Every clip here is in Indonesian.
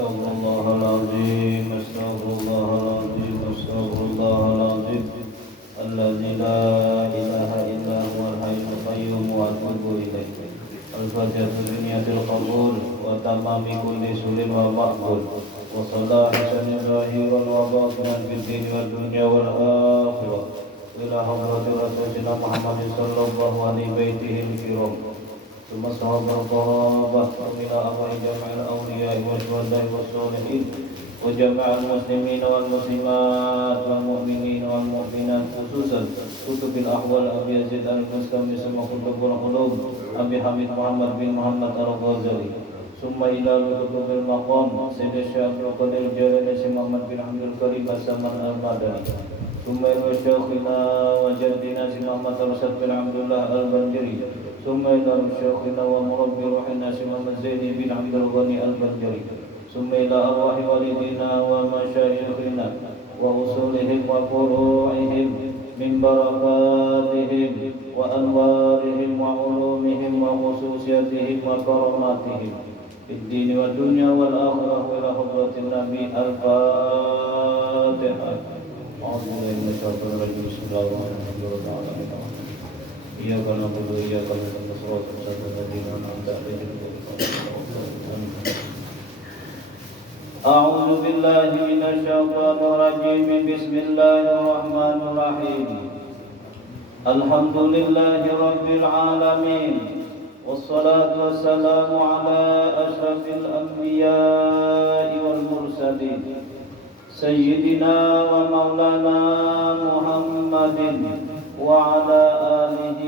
Astaghfirullahaladzim, astaghfirullahaladzim, astaghfirullahaladzim. Alladzi la ilaha illa huwal hayyul qayyum wa atubu ilaih. Al-Fatihah biniyatil qabul wa tamami kulli sulin wa maqbul. Wa sallallahu zahiran wa batinan fid din wad dunya wal akhirah. Ila hadratir Rasulina Muhammadin sallallahu alaihi baitihi al-kiram. ثم الصحابة وإلى أمر جمع الأولياء والشهداء والصالحين وجمع المسلمين والمسلمات والمؤمنين والمؤمنات خصوصا كتب الأحوال أبي يزيد البستامي ثم كتب العلوم أبي حميد محمد بن محمد الغزالي ثم إلى كتب المقام سيد الشيخ القدير الجليل محمد بن عبد الكريم السمان المدني ثم إلى شيخنا وجدنا محمد رشد بن عبد الله البنجري ثم إلى شيخنا ومربي روحنا محمد زيد بن عبد الغني البنجري ثم إلى أرواح والدينا ومشايخنا وأصولهم وفروعهم من بركاتهم وأنوارهم وعلومهم وخصوصياتهم وكراماتهم في الدين والدنيا والآخرة إلى حضرة النبي الفاتحة. أعوذ بالله من الشيطان الرجيم. بسم الله الرحمن الرحيم. إياك نعبد وإياك نستعين صراط الذين أنعمت عليهم غير المغضوب عليهم. أعوذ بالله من الشيطان الرجيم. بسم الله الرحمن الرحيم. الحمد لله رب العالمين والصلاة والسلام على أشرف الأنبياء والمرسلين سيدنا ومولانا محمد وعلى آله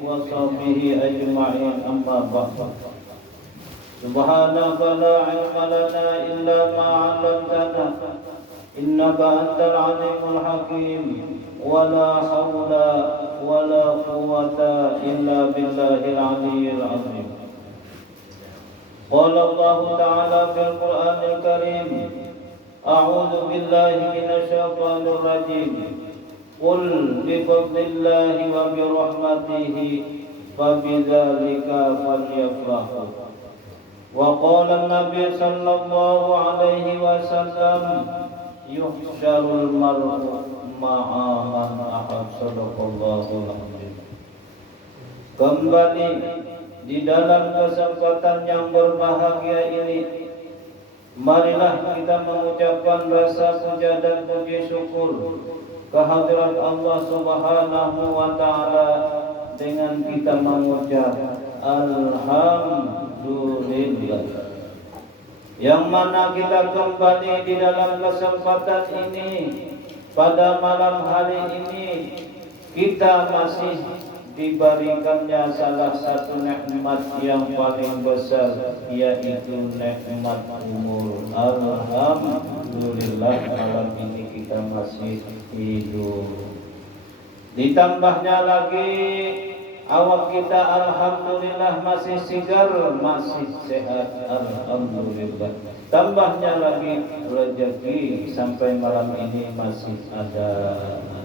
وصحبه أجمعين. أما بعد سبحانك لا علم لنا إلا ما علمتنا إنك أنت العليم الحكيم ولا حول ولا قوة إلا بالله العلي العظيم. قال الله تعالى في القرآن الكريم أعوذ بالله من الشيطان الرجيم قل بفضل الله وبرحمته فبذلك فليفرحوا. وقال النبي صلى الله عليه وسلم يحشر المرء مع من أحب. Sadaqallahul azim. Kembali di dalam kesempatan yang berbahagia ini, marilah kita mengucapkan rasa puja dan puji syukur kehadirat Allah Subhanahu wa taala dengan kita mengucap alhamdulillah. Yang mana kita kembali di dalam kesempatan ini pada malam hari ini kita masih diberikannya salah satu nikmat yang paling besar, yaitu nikmat umur. Alhamdulillah malam ini kita masih hidup. Ditambahnya lagi awak kita alhamdulillah masih segar, masih sehat, alhamdulillah. Tambahnya lagi rezeki sampai malam ini masih ada.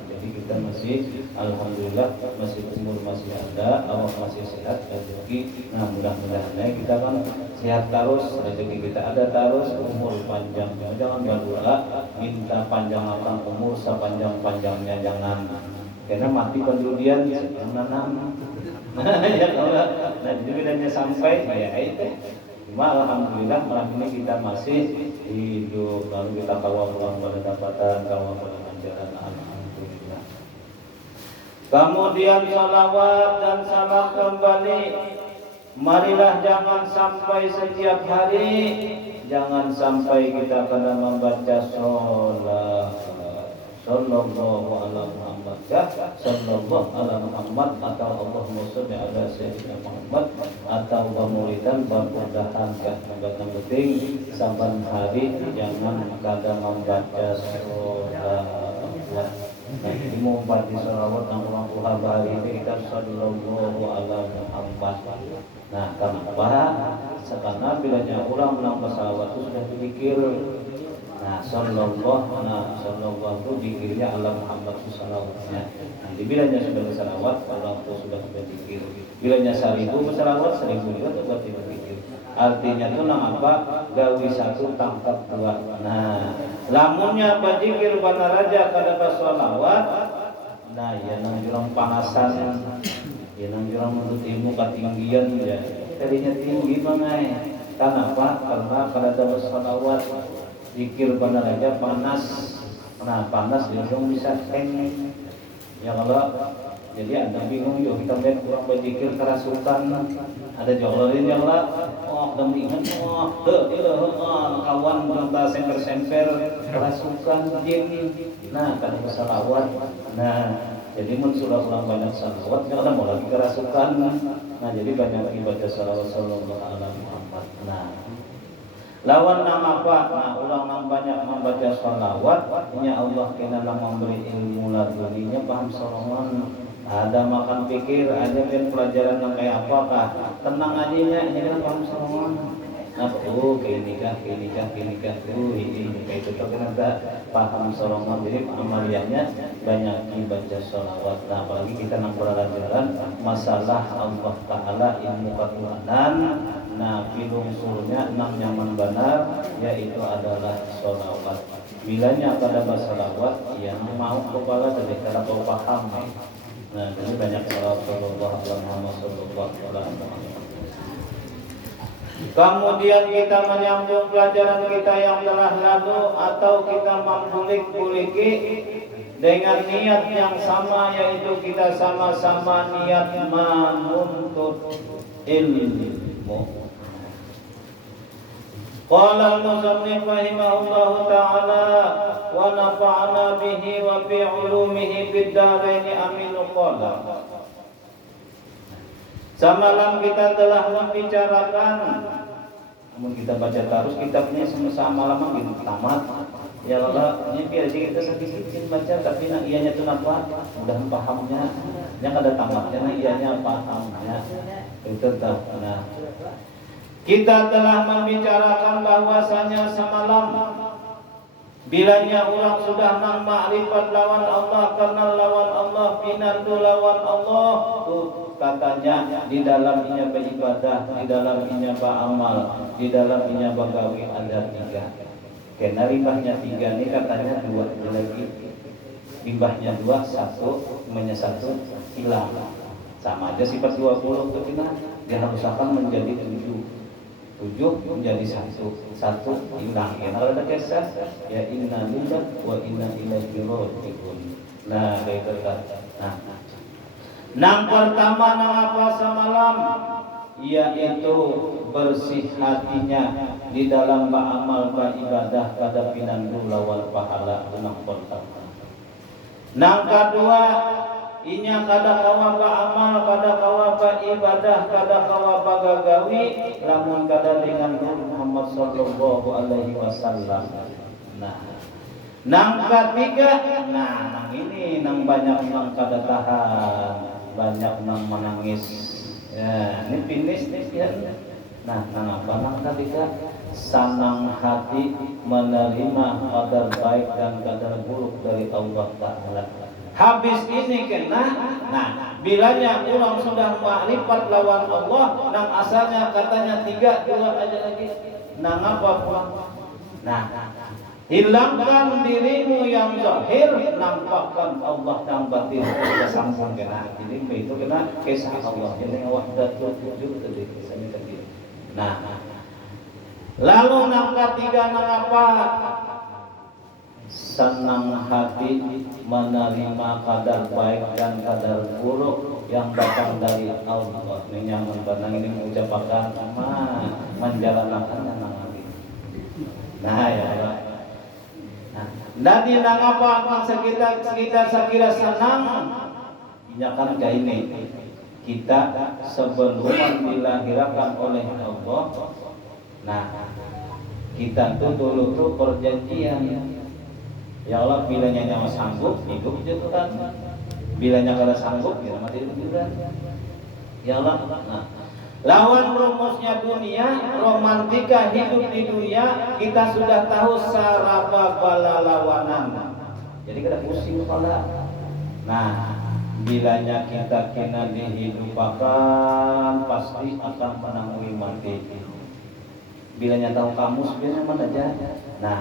Jadi kita masih alhamdulillah masih umur masih ada, awak masih sehat, rezeki. Nah mudah-mudahan kita kan sehat terus, rezeki kita ada terus, umur panjang. Jangan berdoa minta panjangkan umur sepanjang-panjangnya, jangan. Karena mati pendulian nanam. Ya Allah. Nah jadi bedanya sampai ya itu. Cuma alhamdulillah malam ini kita masih hidup, lalu kita kawal ruang pendapatan, kawal pengajaran, alhamdulillah. Kemudian salawat dan salam kembali, marilah jangan sampai setiap hari, jangan sampai kita kena membaca sholat sallallahu ala Muhammad, sallallahu ala Muhammad, atau Allahumma sholli ala sayyidina Muhammad, atau pemuridan bermudahan yang penting saban hari jangan kadang membaca sholawat. Nah, ini mau baca sholawat yang ulang hari ini kita sallallahu ala Muhammad. Nah, kenapa? Karena bilanya ulang sholawat itu sudah dipikir. Nah, sallallahu itu dikirnya ala Muhammad salawatnya. Nanti bilanya sudah bersalawat, Allah itu sudah berpikir. Bilanya 1000 bersalawat, 1000 juga berarti berpikir. Artinya itu apa? Gawi satu tangkap dua. Nah, lamunnya bajikir wana raja kada basolawat. Nah, ya nang jurang panasan, ya nang jurang menuntut ilmu ketinggian ya. Tadinya tinggi mangai. Kenapa? Karena kada basolawat. Zikir wana raja panas. Nah, panas langsung bisa heng. Ya kalau jadi ada bingung yuk kita lihat kurang berzikir kerasukan. Ada jolarin yang lah, demi ingat, kawan kita semper kerasukan jin. Nah, kan salawat. Nah, jadi mun sudah ulang banyak salawat, jangan mau lagi kerasukan. Nah, jadi banyak lagi baca salawat sallallahu alaihi Muhammad. Nah, lawan nama apa? Nah, ulang nang banyak membaca salawat, nya Allah kena memberi ilmu laduninya paham salawat. Ada makan pikir, ada kan pelajaran yang kayak apakah tenang aja ya, ini kan paham semua. Nah, kayak nikah, ini kayak itu ternyata paham sorongan. Jadi amaliannya banyak dibaca sholawat. Nah, apalagi kita nang pelajaran masalah Allah Taala ilmu ketuhanan. Nah, pilungsurnya nang nyaman benar, yaitu adalah sholawat. Bilanya pada sholawat, yang mau kepala dari cara kau paham. Nah, ini banyak salawat kemudian kita menyambung pelajaran kita yang telah lalu atau kita membulik-buliki dengan niat yang sama, yaitu kita sama-sama niat menuntut ilmu. Qala al-musannif rahimahullahu ta'ala wa nafa'ana bihi wa bi 'ulumihi fid dharain amin qala. Semalam kita telah membicarakan, namun kita baca terus kitabnya sama lama gitu tamat. Ya Allah, ini biar kita sedikit baca tapi nak ianya itu apa? Mudah pahamnya. Yang ada tamatnya nah ianya pahamnya. Itu tahu. Nah, kita telah membicarakan bahwasanya semalam bilanya orang sudah nang makrifat lawan Allah, kenal lawan Allah, pinandu lawan Allah, katanya di dalamnya beribadah, di dalamnya beramal, di dalamnya bagawi ada tiga. Karena rimbahnya tiga ini katanya dua lagi. Rimbahnya dua, satu menyesatu hilang. Sama aja sifat 20 tapi nah dia usahakan menjadi 7 menjadi satu hilang. Ya kalau ada kisah ya inna lillahi wa inna ilaihi raji'un. Nah kayak gitu. Nah, nang pertama nang apa semalam yaitu bersih hatinya di dalam beramal beribadah kada pinandu lawan pahala nang pertama. Nang kedua inya kada kawa amal, kada kawa ibadah, kada kawa gagawi lamun kada dengan Muhammad sallallahu alaihi wasallam. Nah, nang ketiga, nang ini nang banyak nang kada tahan, banyak nang menangis. Ya, ini finish ya. Nah, nang apa nang ketiga? Sanang hati menerima qadar baik dan qadar buruk dari Allah Ta'ala. Habis ini kena, nah bilanya orang sudah makrifat lawan Allah, nang asalnya katanya 3, 2 aja lagi. Nang apa pulang? Nah, hilangkan dirimu yang zahir, nampakkan Allah yang batin. Kita sambung kena. Jadi itu kena kisah Allah. Ini wahdatul wujud tadi kisahnya tadi. Nah, lalu nang ketiga nang apa? Senang hati menerima kadar baik dan kadar buruk yang datang dari Allah. Ini yang mengenang ini mengucapkan menjalankannya nang lagi. Nah ya Allah. Nah, dari nang apa nang sekitar sekira senang. Ini akan kayak ini. Kita sebelum dilahirkan oleh Allah. Nah, kita tuh dulu tuh perjanjian. Ya Allah, bilanya nyawa sanggup hidup gitu kan. Bilanya kada sanggup ya mati juga. Ya Allah. Nah, lawan rumusnya dunia, romantika hidup di dunia, kita sudah tahu saraba balalawanan. Jadi kada pusing kepala. Nah, bilanya kita kena dihidupakan pasti akan menangui mati. Bilanya tahu kamus bilanya mana aja. Nah,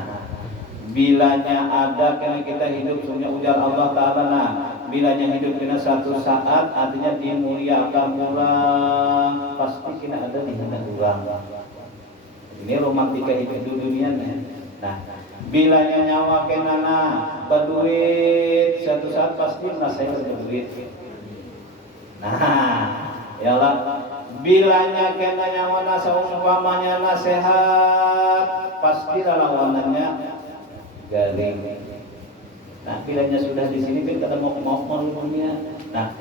bilanya ada karena kita hidup semuanya ujar Allah Ta'ala. Nah, bilanya hidup kena satu saat artinya dimuliakan orang, pasti kena ada di hina orang. Ini romantika hidup di dunia. Nah, bilanya nyawa kena berduit, satu saat pasti saya berduit. Nah, ya Allah, bilanya kena nyawa seumpamanya sehat, pasti lawanannya garing. Nah, bilanya sudah di sini kan kita mau dunia. Nah,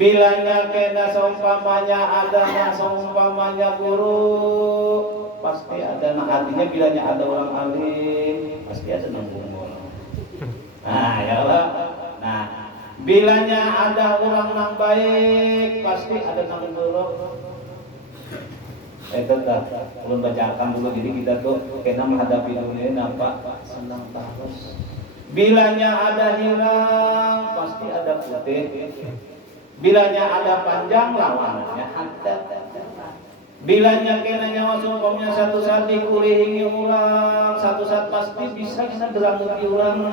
bilanya kena seumpamanya ada seumpamanya guru, pasti ada. Nah, artinya bilanya ada orang alim, pasti ada nanggung. Nah, ya Allah. Nah, bilanya ada orang yang baik, pasti ada nanggung buruk. Tetap belum bacakan dulu, jadi kita tuh kena menghadapi dunia nampak senang terus. Bilanya ada hilang, pasti ada putih. Bilanya ada panjang, lawannya ada. Bilanya kena nyawa seumpamanya satu saat dikulihingi ulang, satu saat pasti bisa kena diramuti ulang.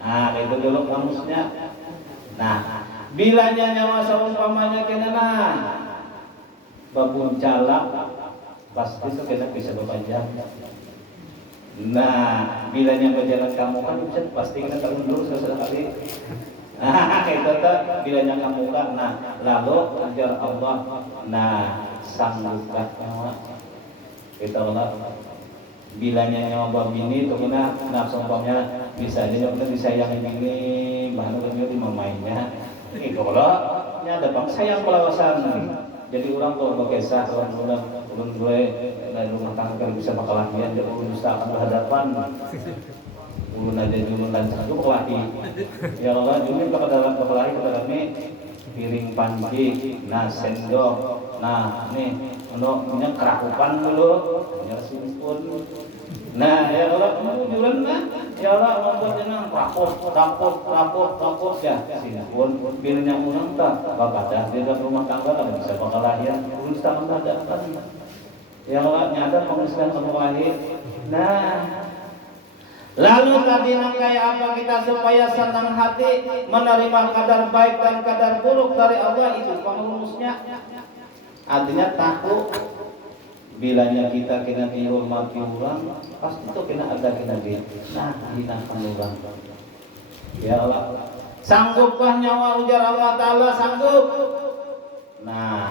Nah, itu dulu kamusnya. Nah, bilanya nyawa seumpamanya kena babuncalak, pasti itu kita bisa berpanjang. Nah, bilanya berjalan kamu kan pasti kita terundur sesekali. Nah, itu tuh bilanya kamu kan. Nah, lalu ajar Allah. Nah, sanggupkah nyawa kita Allah. Bilanya nyawa babini itu kena nafsu umpamanya bisa aja kita disayangi ini, mana kan di mamainnya. Itu kalau ada bang sayang pelawasan. Jadi orang tuh berkisah orang gue dari rumah tangga kan bisa bakalahian, jadi ulun bisa akan berhadapan. Ulun aja dulu lancar itu bakalahi. Ya Allah, dulu bakal dalam bakalahi kita kami piring panci, nah sendok, nah nih untuk kerakupan dulu, ya simpun. Nah, ya Allah, jualan nah, ya Allah, membuat jenang rapot ya, simpun, bilnya unang tak, bapak dah di dalam rumah tangga tak bisa bakalahian, ulun tangan hadapan. Ya Allah, nyata pengusiran berwahid. Nah, lalu tadi kayak apa kita supaya senang hati menerima kadar baik dan kadar buruk dari Allah, itu pengumusnya. Artinya takut. Bilanya kita kena dihormati orang, pasti itu kena ada kena di. Nah, hinakan orang. Ya Allah, sanggupkah nyawa ujar Allah Ta'ala, sanggup. Nah,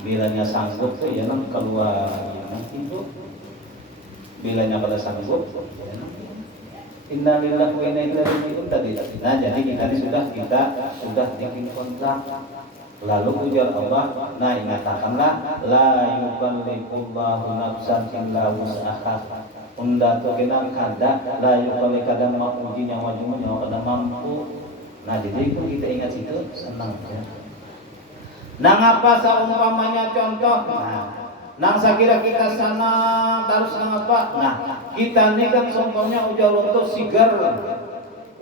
bilanya sanggup tuh ya nang keluar nanti itu. Bilanya pada sanggup, ya nang. Innalillahi wa inna ilaihi raji'un tadi. Nah, jadi kita sudah bikin kontrak. Lalu ujar Allah, nah ingatkanlah la yukallifullahu nafsan illa wus'aha. Unda tu kena kada la yukalli kada mampu nyawa kada mampu. Nah, jadi itu kita ingat situ senang ya. Nah, apa seumpamanya contoh? Nah, sakira kita sana harus apa? Nah, kita ini kan contohnya ujar untuk sigar.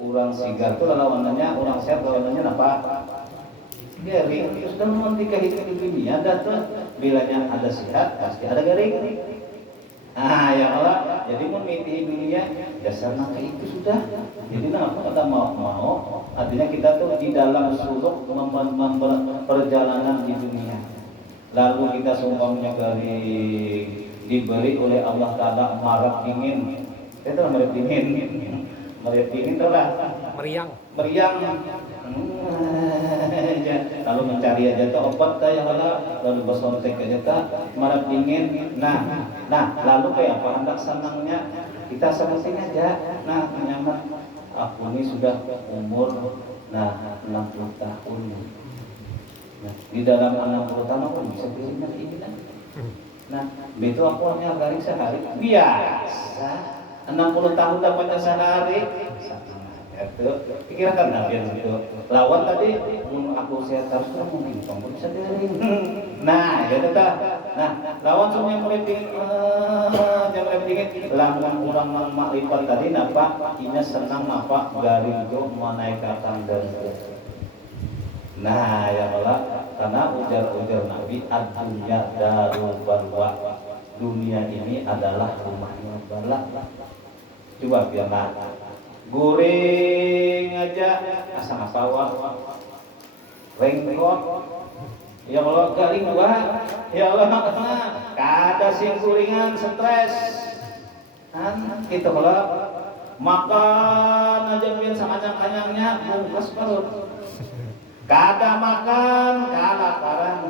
Orang sigar itu lawanannya orang sehat, lawanannya apa? Garing. Sudah memantika hidup di dunia, ada tuh bilanya ada sehat pasti ada garing. Ah, ya Allah, jadi memilih dunia dasar maka itu sudah. Jadi kenapa kita mau artinya kita tuh di dalam suluk perjalanan di dunia. Lalu kita seumpamanya garing diberi oleh Allah Ta'ala marak dingin. Itu marak dingin. Marak dingin itu lah meriang. Lalu mencari aja tuh obat ya Allah, lalu bersontek aja tuh marak dingin. Nah, lalu kayak apa hendak senangnya kita senang aja. Nah, nyaman. Aku ini sudah umur 60 tahun. Nah, di dalam 60 tahun aku bisa beli ini. Nah, begitu aku hanya garing sehari biasa. 60 tahun dapatnya sehari. Itu pikirkan Nabi itu lawan tadi aku sehat harus mungkin kamu bisa garing. Nah, ya tetap. Nah, lawan semua yang mulai jangan dingin. Lamun orang makrifat tadi napa ini senang napa garing itu menaikkan derajat. Nah, ya Allah, karena ujar Nabi ad-dunya darul balwa. dunia ini adalah rumahnya bala. Coba biarlah guring aja asal asawa rengkot ya Allah garing gua ya Allah kada sing guringan stres kan gitu kalau makan aja biar seanyang-anyangnya bungkus perut kada makan kalah karang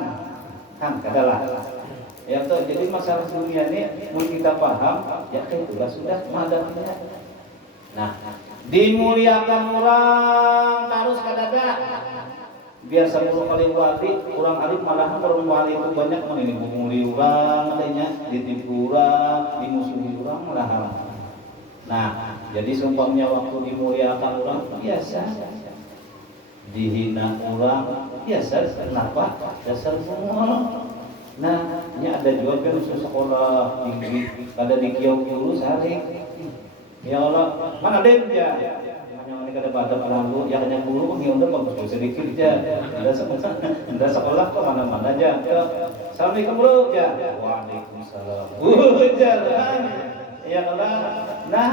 kan kada lah ya toh. Jadi masalah dunia ini mau kita paham ya itulah sudah madamnya. Nah dimuliakan orang terus kadada biar 10 kali wali orang alim malahan orang wali itu banyak menimuli orang katanya ditipu orang dimusuhi orang malahan. Nah jadi sumpahnya waktu dimuliakan orang biasa dihina orang biasa kenapa dasar semua. Nah ini ada juga kan sekolah tinggi ada di kiau guru sehari ya Allah mana ada ya hanya ini kada pada lalu yang hanya guru yang udah bagus sedikit aja ada sekolah kok mana-mana aja assalamualaikum bro ya waalaikumsalam jalan ya Allah. Nah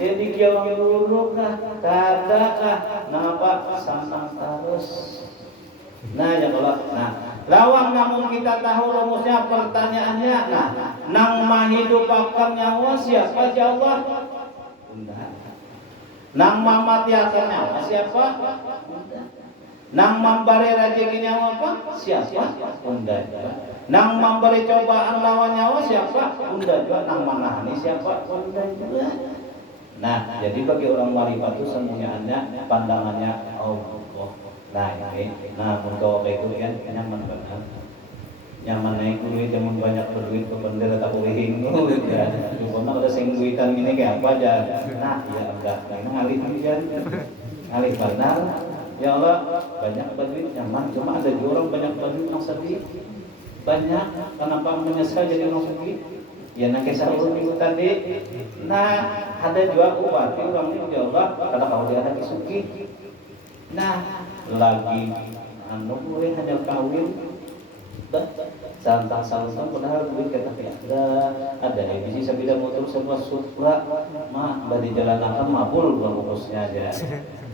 jadi kiau guru kah kada kah napa sanang terus. Nah ya Allah. Nah lawang namun kita tahu rumusnya pertanyaannya. Nah nang mahidupakan nyawa siapa ya Allah? Nang mamatiakan nyawa siapa? Nang memberi rezeki nyawa apa? Siapa? Bunda. Nang memberi cobaan lawan nyawa siapa? Bunda juga. Nang manahani siapa? Bunda juga. Nah jadi bagi orang marifat itu semuanya pandangannya Allah. Nah ini, nah untuk itu kan nyaman banget. Nyaman naik duit, zaman banyak berduit ke bendera tak boleh hingu. Ya, cuma ada sing duitan ini kayak apa aja. Nah ya enggak, karena ngalih hujan, ngalih benar. Ya Allah banyak berduit nyaman, cuma ada juga orang banyak berduit yang sedih. Banyak, kenapa menyesal jadi orang sedih? Ya nak kisah minggu tadi. Nah ada juga upati orang ini ya Allah, karena kau dia ada suki. Nah lagi anu gue hanya kawin santang-santang padahal duit kata ada bisa sabida motor semua supra mah dari jalan akan mabul bagusnya aja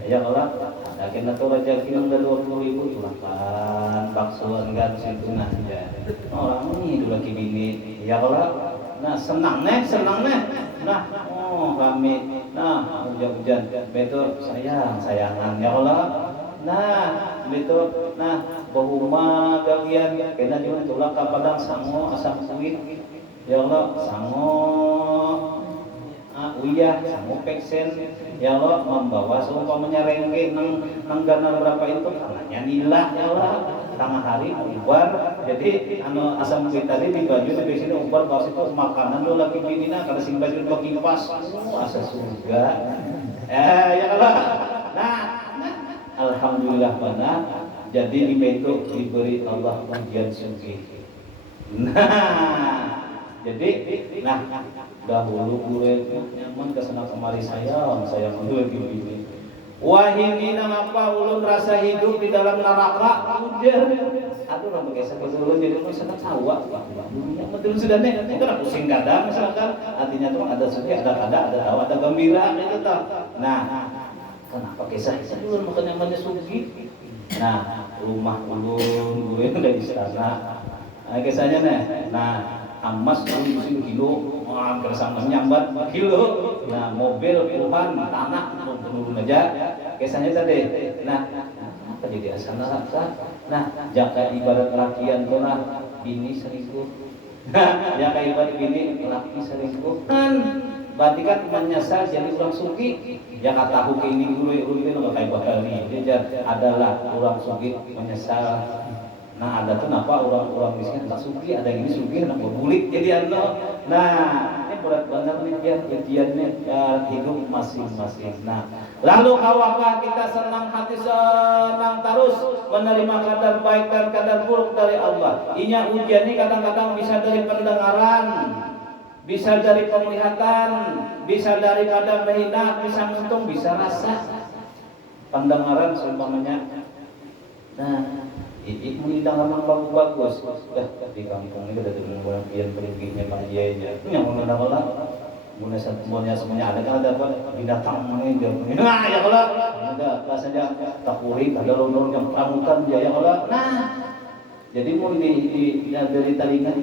ya Allah ada kena tuh rezeki udah 20.000 makan baksoan kan situ nah aja orang ini dulu lagi bini ya Allah. Nah senang nih nah oh kami nah hujan-hujan betul sayangan ya Allah. Nah betul nah bahuma gawian kena juga tulak ka padang sango asam kuit ya Allah sango uyah sango peksen ya Allah membawa seumpamanya rengge nang gana berapa itu tangannya nilah ya Allah tengah hari ubar jadi anu asam kuit tadi di baju di sini ubar pas itu makanan lo lagi binina kada sing baju bagi pas asa surga ya Allah. Nah alhamdulillah mana jadi di itu diberi Allah bagian suci. Nah jadi nah dahulu gure nyaman kesana kemari saya menurut ini wah ini apa ulun rasa hidup di dalam neraka udah aduh orang bergeser ke dulu jadi orang sangat tawa dunia betul sudah nih itu lah pusing kadang misalkan artinya tuh ada suci ada kada ada tawa ada gembira gitu tuh. Nah kenapa kisah dulu makanya namanya suci. Nah rumah ulun gue udah di sana. Nah kisahnya nih. Nah emas ulun musim kilo, bersama nyambat kilo. Nah mobil puluhan tanah turun aja. Kisahnya tadi. Nah apa jadi asal neraka? Nah jaka ibarat lakian tuh nah ini selingkuh. Jaka ibarat ini laki selingkuh kan. Berarti kan menyesal jadi orang suki ya kata aku ini guru ini nggak kayak bakal nih dia adalah orang suki menyesal. Nah ada tuh kenapa orang miskin tak suki ada yang ini suki nak bulik jadi anu. Nah ini berat banget nih biar ujiannya hidup masing-masing. Nah lalu apakah kita senang hati senang terus menerima kadar baik dan kadar buruk dari Allah. Inya ujian ini kadang-kadang bisa dari pendengaran, bisa dari penglihatan, bisa daripada menghina, bisa untung, bisa rasa. Pendengaran seumpamanya Nah, itu menghidang memang bagus-bagus. Di kampung ini ada dengan pian perginya panjai aja. Yang mengenal mulai semuanya ada kan ada apa binatang mana dia punya. Nah, ya kalau ada apa saja takurik ada lorong yang pramukan dia ya kalau. Nah, jadi mau dari talingan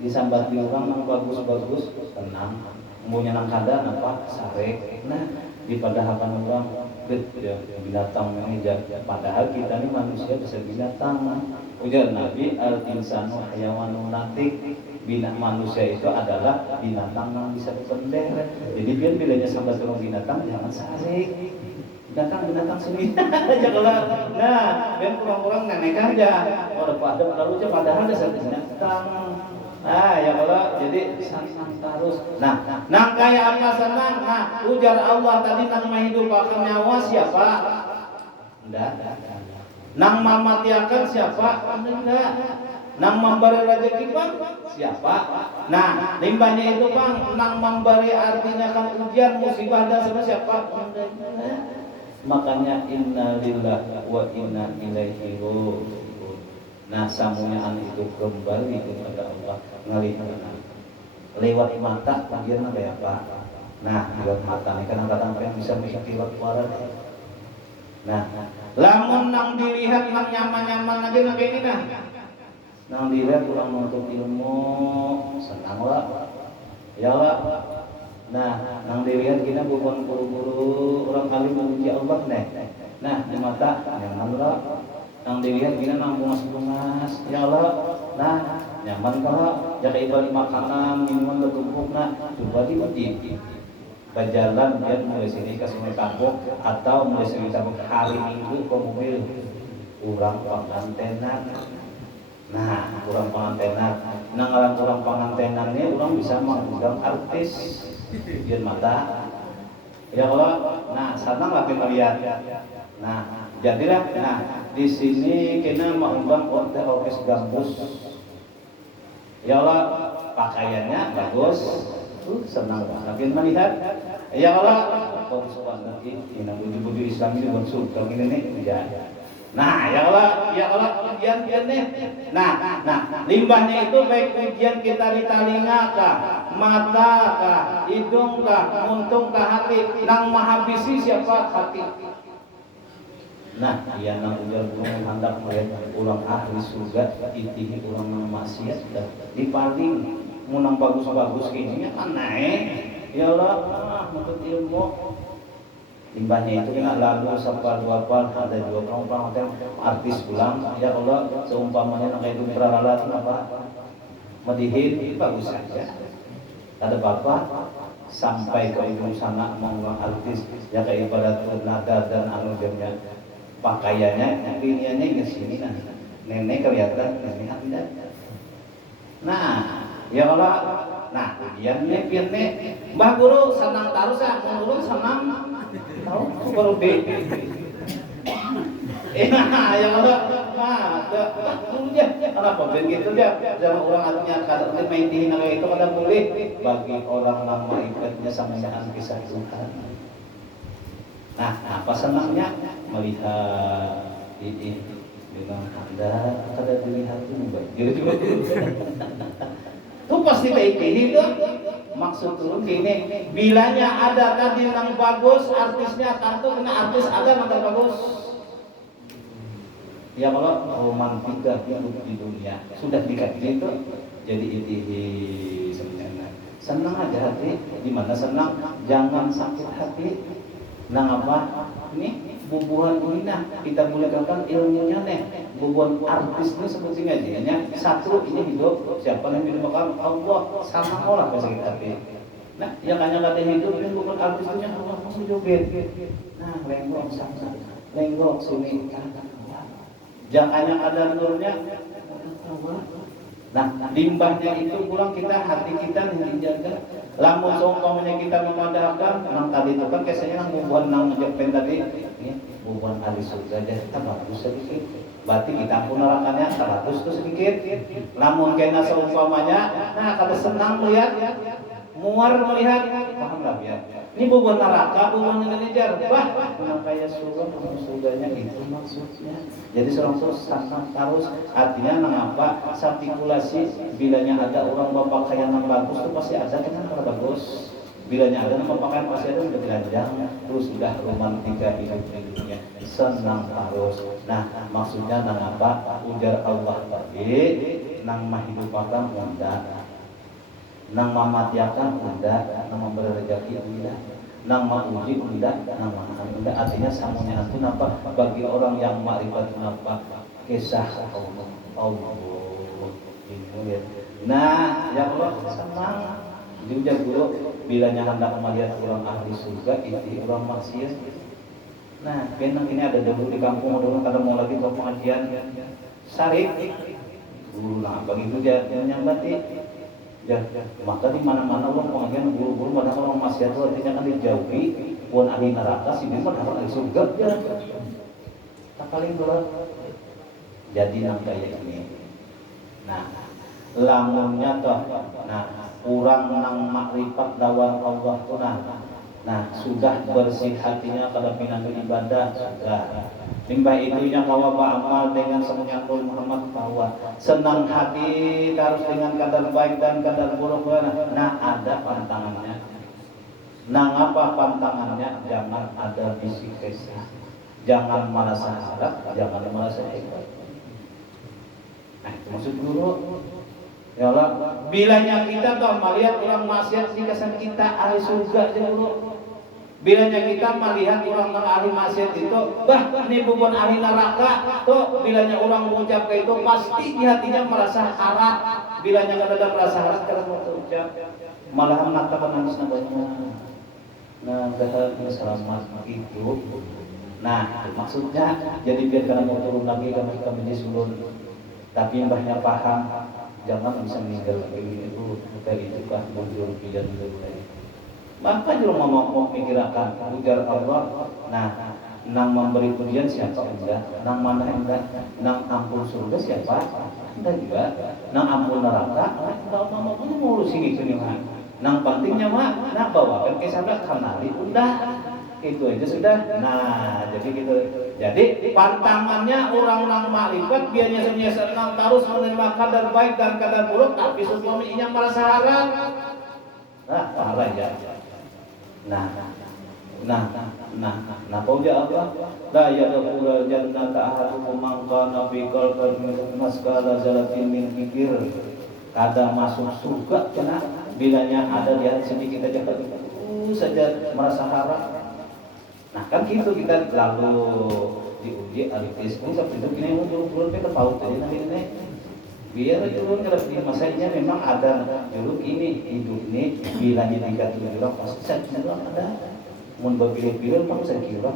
disambat di orang yang bagus-bagus tenang. Mau nyenang kada apa sare. Nah, di padahakan orang ya, binatang ini padahal kita ini manusia bisa binatang. Ujar Nabi al-insanu hayawanun natik. Bina manusia itu adalah binatang yang bisa dipendek. Jadi biar bilanya sampai turun binatang jangan sarik. Binatang sini janganlah. Nah, biar kurang-kurang nenek aja. Kalau pada lalu aja padahal ada satu binatang. Ah ya kalau jadi senang terus. Nah kayak apa senang? Nah ujar Allah tadi nang menghidupakan nyawa siapa? Enggak. Nang mamatiakan siapa? Enggak. Nang memberi rezeki bang siapa? Nah limbahnya itu bang nang memberi artinya kan ujian musibah dan sama siapa? Enggak. Makanya innalillahi wa inna ilaihi raji'un. Nah samunyaan itu kembali kepada Allah ngalihat lewat mata bagian kayak apa? Nah lewat mata ini kadang-kadang yang bisa mengikhtilat suara. Nah lamun nang dilihat nang nyaman-nyaman aja nang kayak ini nah. Nang dilihat kurang nuntut ilmu senang lah, ya lah. Nah nang dilihat kita bukan guru-guru orang alim memuji Allah nih. Nah di mata nyaman lah. Nang dilihat gini nang bungas-bungas ya Allah. Nah nyaman kalau jaga ibal makanan minuman bertumpuk. Nah coba diuji berjalan dia mulai sini ke sungai kampung atau mulai sini kampung hari minggu ke mobil kurang pengantenan. Nah kurang pengantenan nang kurang pengantenannya orang bisa mengundang artis biar mata ya Allah. Nah senang lah kita lihat. Nah jadilah nah di sini kita mengundang orkes gambus. Ya Allah pakaiannya bagus, senang banget melihat. Ya Allah subhanallah ini baju-baju Islam ini bonsur kalau ini nih ya. Nah ya Allah ujian nih. Nah limbahnya itu baik ujian kita di telinga kah, mata kah, hidung kah, muntung kah, hati. Nang menghabisi siapa? Hati. Nah, dia nang ujar burung hendak melihat ulang ahli surga, itihi ulang nang maksiat di paling munang bagus-bagus kayaknya kan naik. Ya Allah, menuntut ilmu. Limbahnya itu kan lalu sampai dua ada dua orang artis pulang. Ya Allah, seumpamanya nang itu beralalat apa? Madihin bagus saja. Ada bapak sampai ke ujung sana mengulang artis ya kayak ibadat nada dan anu jamnya. Pakaiannya, pilihannya ke sini nah. Nenek kelihatan, nenek anda. Nah, ya Allah. Nah, ujiannya piannya. Mbah guru senang terus ah, guru senang. Tahu baru B. Nah, ya Allah. Nah, dia kenapa begitu dia? Jangan orang artinya kadang main di itu kadang boleh bagi orang nama ibadahnya sama dengan kisah Tuhan. Nah, apa senangnya melihat ini memang Anda kada dilihat itu baik. Gitu juga. Tuh pasti baik itu. Maksud turun gini, bilanya ada tadi yang bagus, artisnya kartu kena artis ada yang bagus. Ya kalau romantika hidup di dunia sudah dikasih itu jadi itihi sebenarnya. Senang aja hati, di mana senang, jangan sakit hati. Nah apa? Ini bubuhan ini nah kita boleh katakan ilmunya nih bubuhan artis ini sebetulnya aja satu ini hidup siapa yang dimakan Allah sama orang kasih hati. Nah yang hanya kata hidup ini bukan artisnya Allah masih joget. Nah lenggok sama lenggok sini jangan ada nurnya. Nah limbahnya itu pulang kita hati kita dijaga. Lamun seumpamanya kita memadamkan, nang tadi itu kan biasanya nang bubuhan nang ngejepen tadi, ini bubuhan ahli surga aja kita bagus sedikit. Berarti kita pun nerakanya 100 tuh sedikit. Lamun kena seumpamanya, nah kada senang melihat, muar melihat, paham lah ya. Ini bukan neraka, bukan Indonesia. Wah, kayak surganya itu maksudnya. Jadi seorang terus sangat harus artinya mengapa sartikulasi bilanya ada orang berpakaian yang bagus itu pasti ada kan kalau bagus. Bilanya ada nama pakaian pasti ada udah telanjang, terus sudah romantika hidupnya senang harus. Nah maksudnya nang apa ujar Allah tadi nang mahidupatan unda nang mamatiakan unda nang memberi rezeki unda nang menguji unda nang makan unda artinya samunya itu napa bagi orang yang makrifat napa kisah Allah ini. Nah ya Allah senang juga guru bilanya hendak melihat orang ahli surga itu orang maksiat. Nah kenang ini ada dulu di kampung dulu kadang mau lagi ke pengajian sarik guru lah begitu dia yang berarti ya, maka di mana-mana orang pengajian guru-guru pada orang maksiat itu artinya kan dijauhi pun ahli neraka sih memang dapat ahli surga ya. Tak paling dulu jadi yang kayak ini. Nah, lamunnya toh, nah kurang nang makrifat lawan Allah tuh nah sudah bersih hatinya pada pinang ibadah sudah. Limbah itunya kawa amal dengan semuanya Muhammad bahwa senang hati harus dengan kadar baik dan kadar buruk. Nah ada pantangannya. Nah apa pantangannya? Jangan ada bisik kesah, jangan merasa harap, jangan merasa hebat. Nah itu maksud guru. Ya Allah, bilanya kita toh melihat orang maksiat di kesan kita ahli surga dulu. Bilanya kita melihat orang ahli maksiat itu, bah ini bukan ahli neraka. Tuh bilanya orang mengucap itu pasti di hatinya merasa harap. Bilanya kada ada merasa harap karena mau ucap, malah mengatakan nangis nabanya. Nah, dah selamat itu. Nah, maksudnya jadi biar kalian mau turun lagi kami disulun. Tapi mbahnya paham, jangan bisa meninggal lagi itu dari itu kah muncul pijan dulu. Maka juga mau pikirkan ujar Allah. Nah, nang memberi pujian siapa enggak? Nang mana enggak? Nang ampun surga siapa? Enggak juga. Nang ampun neraka? Enggak mau ngurusin itu nih mah. Nang pentingnya mah, nah bawakan ke sana kanali udah. Itu aja sudah. Nah, jadi gitu. Jadi pantangannya orang-orang makrifat biasanya senang terus menerima kadar baik dan kadar buruk, tapi suaminya merasa harap. Nah, salah ya. Nah, kau jawab apa? La yadkhulul jannata ahadukum man kana fi qalbihi masqala zalatin min fikir. Kada masuk surga kena bilanya ada di hati sedikit aja saja merasa harap. Nah, kan gitu kita lalu diuji alitis ini seperti itu gini muncul kita tahu tadi nanti ini biar turun kalau di masa ini memang ada dulu ini hidup ini bila ditingkat dulu pasti saya bilang ada mun berpilih-pilih pak saya kira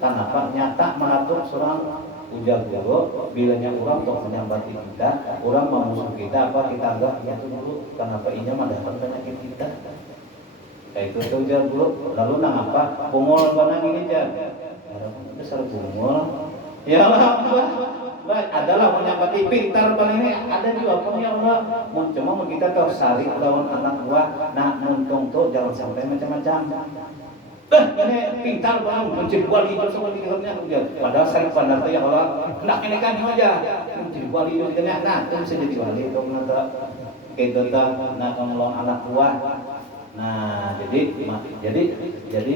kenapa nyata mengatur seorang ujar guru bilanya orang untuk menyambati kita orang memusuh kita apa kita enggak ya dulu kenapa ini mendapat penyakit kita kayak itu ujar guru lalu nang apa bungol banang ini jar besar bungol ya Allah adalah menyambati pintar ini ada juga apa ya Allah cuma kita tahu sari lawan anak buah nah untung tuh jangan sampai macam-macam ini pintar banget mencari wali itu semua di dalamnya padahal sari pandar ya Allah nak ini kan aja mencari wali itu nah itu bisa jadi wali itu nanti kita nah kalau anak buah nah jadi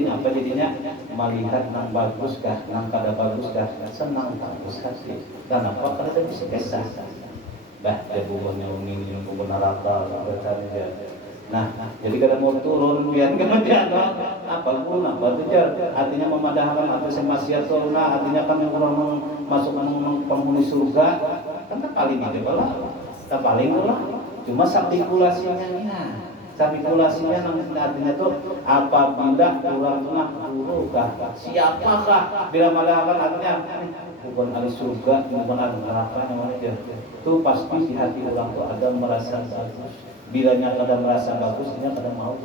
apa jadinya melihat nang bagus kah nang kada bagus kah senang bagus hati dan apa kada bisa kesah bah dia bukannya ungin bukan neraka bertanya nah jadi kada mau turun biar kemudian apa pun apa saja artinya memadahkan atau semasiat surga artinya kan orang masuk penghuni surga kan tak paling ada lah tak paling lah cuma sabdikulasinya kalkulasinya artinya itu apabila kurang guru kah siapakah bila malahan artinya bukan ahli surga bukan ahli neraka namanya itu pasti di hati orang itu ada merasa bagus bilanya ada merasa bagus ini ada mau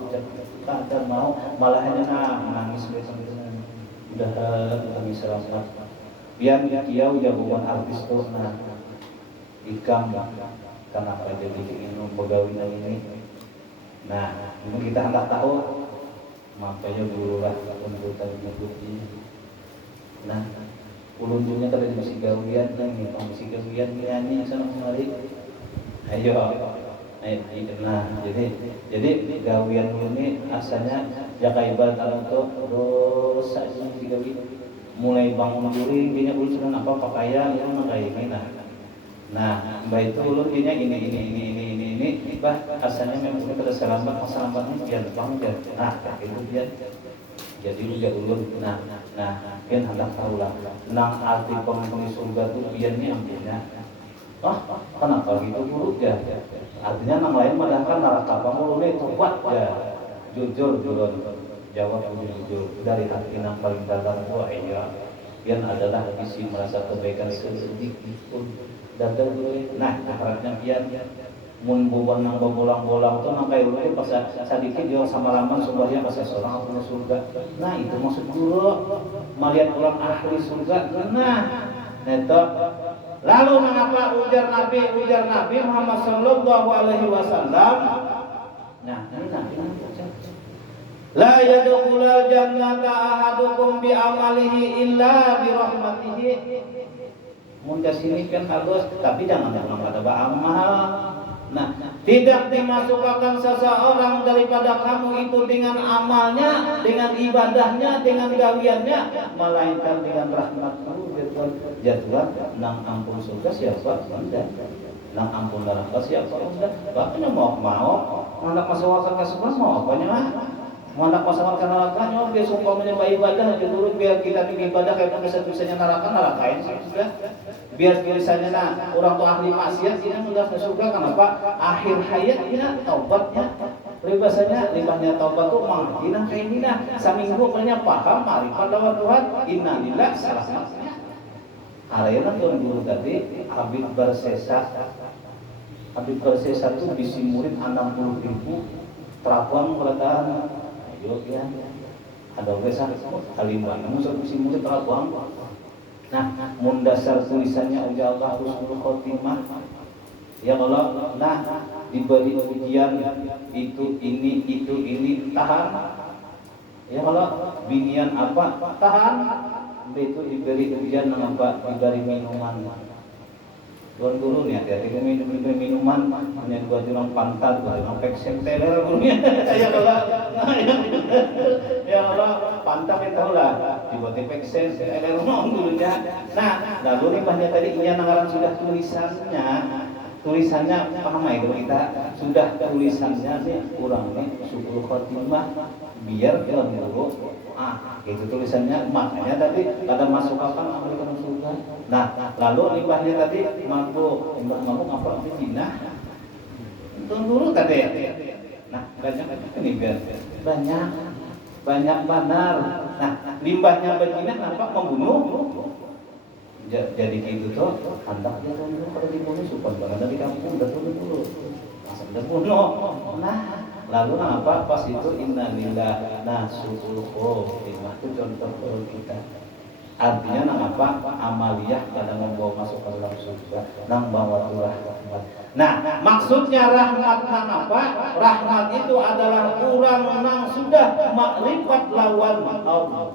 ada mau malah hanya nangis udah kami selamat biar dia udah bukan artis tuh ikam kenapa jadi ini pegawai ini. Nah, kita hendak tahu makanya dulu lah tuntutan nyebutnya. Nah, ulunnya kada masih gawian nih, masih gawian nyanyi sana kemari. Ayo, nah jadi gawian ini asalnya jaka ibarat untuk dosa sih gawi. Mulai bangun duri, kayaknya ulun senang apa pakaian, itu kayak ini nah, mbak itu ulun kayaknya ini, bah asalnya memang pada selambatnya biar bangun biar, nah itu biar. Jadi juga ulun, nah, kan hendak tahu lah, nang arti penghuni surga itu biarnya ampunya. Kenapa gitu buruk ya? Artinya nang lain madahkan neraka pamulune itu kuat ya. Jujur jawab jujur dari hati nang paling dalam gua iya. Yang adalah isi merasa kebaikan sedikit pun datang dulu. Nah, harapnya biar mun buban nang bolang-bolang tuh nang kayak ulun pas sedikit dia sama laman sumbernya pas seorang punya surga. Nah, itu maksud guru melihat orang ahli surga. Nah, neto lalu mengapa ujar Nabi Muhammad sallallahu alaihi wasallam? Nah, la yadkhulul jannata ahadukum bi amalihi illa bi rahmatihi. Mun sini kan halus, tapi jangan ada amal. Nah, tidak dimasukkan seseorang daripada kamu itu dengan amalnya, dengan ibadahnya, dengan gawiannya, melainkan dengan rahmatku. Jadwal nang ampun surga siapa anda, nang ampun neraka siapa anda. Bahkan mau hendak masuk ke surga mau apanya mah, hendak masuk ke neraka nyawa dia sumpah menyembah ibadah judul biar kita ibadah kayak bisa-bisanya nerakain sudah. Biar biasanya orang tua ahli maksiat ini mudah ke surga kenapa? Akhir hayatnya taubatnya. Bahasanya limbahnya taubat tuh mangkina kayak ini saminggu punya paham marifat lawan Tuhan innalillah selamatnya. Arena tuan guru tadi Habib Bersesa itu bisi murid 60.000 terapuan keadaan ayo ya ada besar kalimah namun bisi murid terapuan. Nah, mundasar tulisannya uja Allah husnul khotimah. Ya Allah, nah diberi ujian itu ini tahan. Ya Allah, binian apa tahan. Itu diberi ujian mengapa diberi minuman. Tuan guru nih hati-hati minuman hanya 2 jurang pantat, 2 jurang peksen teler gurunya. Ya Allah, ya Allah, pantat itu lah dibuat peksen teler gurunya. Nah, lalu nih banyak tadi ini nangaran sudah tulisannya paham itu kita sudah tulisannya nih kurang nih syukur khotimah biar tuan guru itu tulisannya makanya tadi ada masuk apa Amerika surga. Nah, lalu limbahnya tadi mampu apa Cina tuan guru tadi. Nah, banyak ini biar banyak benar. Nah, limbahnya betina nampak membunuh. Jadi gitu tuh hendak dia tuan guru pada dibunuh supaya dari kampung udah dulu asal udah bunuh. Nah, lalu apa pas itu innalillah nasuul khotimah itu contoh kita. Artinya apa amaliyah kadang membawa masuk ke dalam surga, nang bawa rahmat. Nah, maksudnya rahmat nang apa? Rahmat itu adalah orang nang sudah makrifat lawan Allah.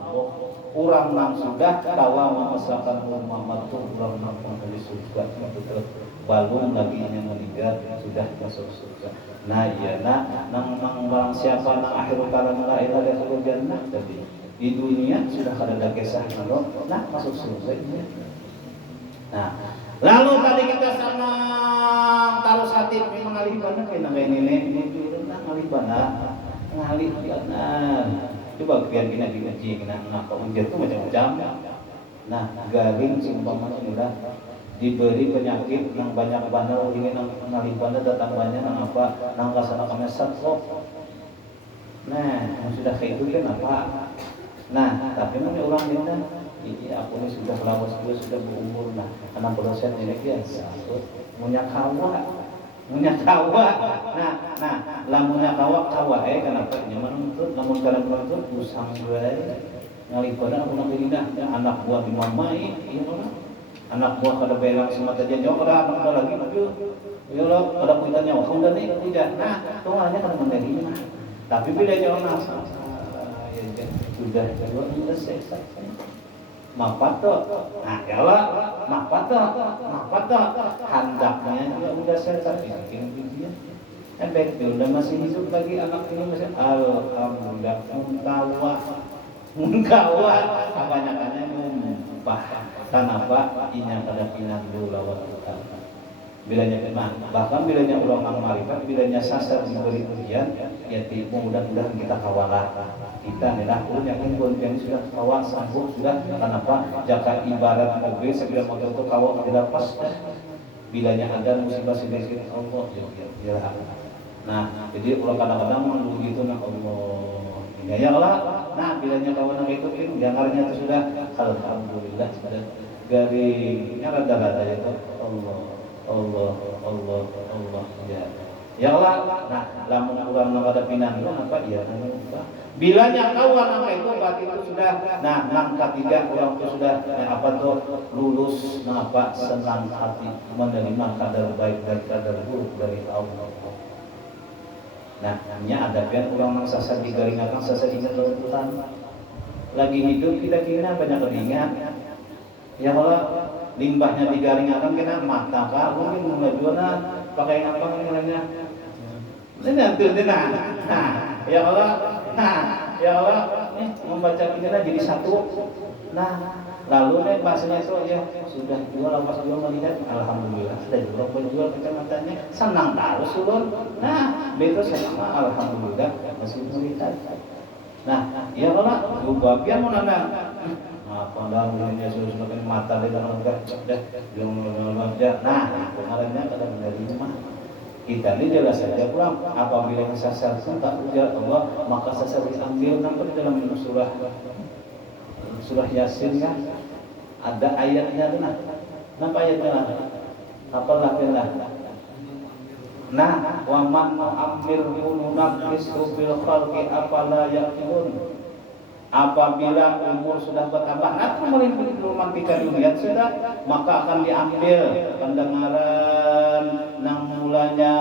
Orang nang sudah tawa memasakan Muhammad itu orang nang menjadi surga itu balung lagi yang meninggal sudah masuk surga. Nah iya nang barang siapa nang akhir kala la ilaha illallah jannah tadi di dunia sudah ada kisah nalo nah masuk surga. Nah lalu tadi kita sama taruh hati mengalih bana kena ini ngalih bana coba biar kita ngaji ngapa unjat itu macam-macam. Nah garing seumpamanya sudah diberi penyakit yang banyak bandar ingin mengalih bandar datang banyak nang apa nang kasana kami sakit. Nah yang sudah kayak itu kan apa? Nah tapi mana orang kita iya aku ini sudah lawas sudah berumur nah 60% ini biasa punya kawa. Nah lamunnya kawa kenapa nyaman itu namun sekarang itu usang gue ngalih bandar aku nak pindah anak buah di mamai iya anak buah kada belang semata dia jauh kada anak kada lagi ya Allah kada punya nyawa kamu dan tidak nah tuh hanya kada menderima tapi bila jauh nasa sudah juga selesai. Mapato, nah kalau mapato, handaknya juga udah selesai. Bikin efek udah masih hidup lagi anak ini masih alhamdulillah mungkawa kebanyakannya mumpah. Kenapa? Inya kada pinang dulu lawat kita. Bilanya memang, bahkan bilanya ulang marifat, bilanya sasar diberi ujian, ya mudah-mudahan kita kawalah. Kita adalah yang yang sudah kawal sanggup sudah. Kenapa? Jaka ibarat mobil segala motor itu kawal tidak pas. Bilanya ada musibah sedikit Allah ya. Nah, jadi kalau kadang-kadang menunggu itu nah Allah. Ya Allah. Nah, bilanya kawan itu jangarnya itu sudah alhamdulillah sudah garing. Rada-rada ya Allah ya. Ya Allah. Nah, lamun kurang ada pinang apa ya? Bilanya kawan nama itu berarti itu sudah nang ketiga orang itu sudah apa tuh lulus apa senang hati menerima kadar baik dan kadar buruk dari Allah. Nah, hanya ada pian orang sasar digaringakan sasar ingat Tuhan. Lagi hidup kita kira banyak keringat. Ya Allah, limbahnya digaringakan kena mata kah mungkin mengajuana pakai apa namanya? Nah, ya Allah. Nah, ya Allah, membaca ini jadi satu. Nah, lalu bahasanya itu ya sudah jual apa jual melihat, alhamdulillah sudah jual penjual kecamatannya senang terus ulun. Nah, betul sama alhamdulillah masih melihat. Nah, ya Allah, juga biar mau nana. Nah, pandang dunia sudah semakin mata di dalam dah, Nah, kemarinnya pada menerima. Kita ini jelas saja pulang apabila yang sasar tak ujar Allah maka sasar diambil nampak di dalam surah Yasin ya ada ayatnya nah nampak ayatnya apalah billah nah wa man amir nunaqqisu fil khalqi afala yaqilun. Apabila umur sudah bertambah atau meromantika dunia sudah maka akan diambil pendengaran nang mulanya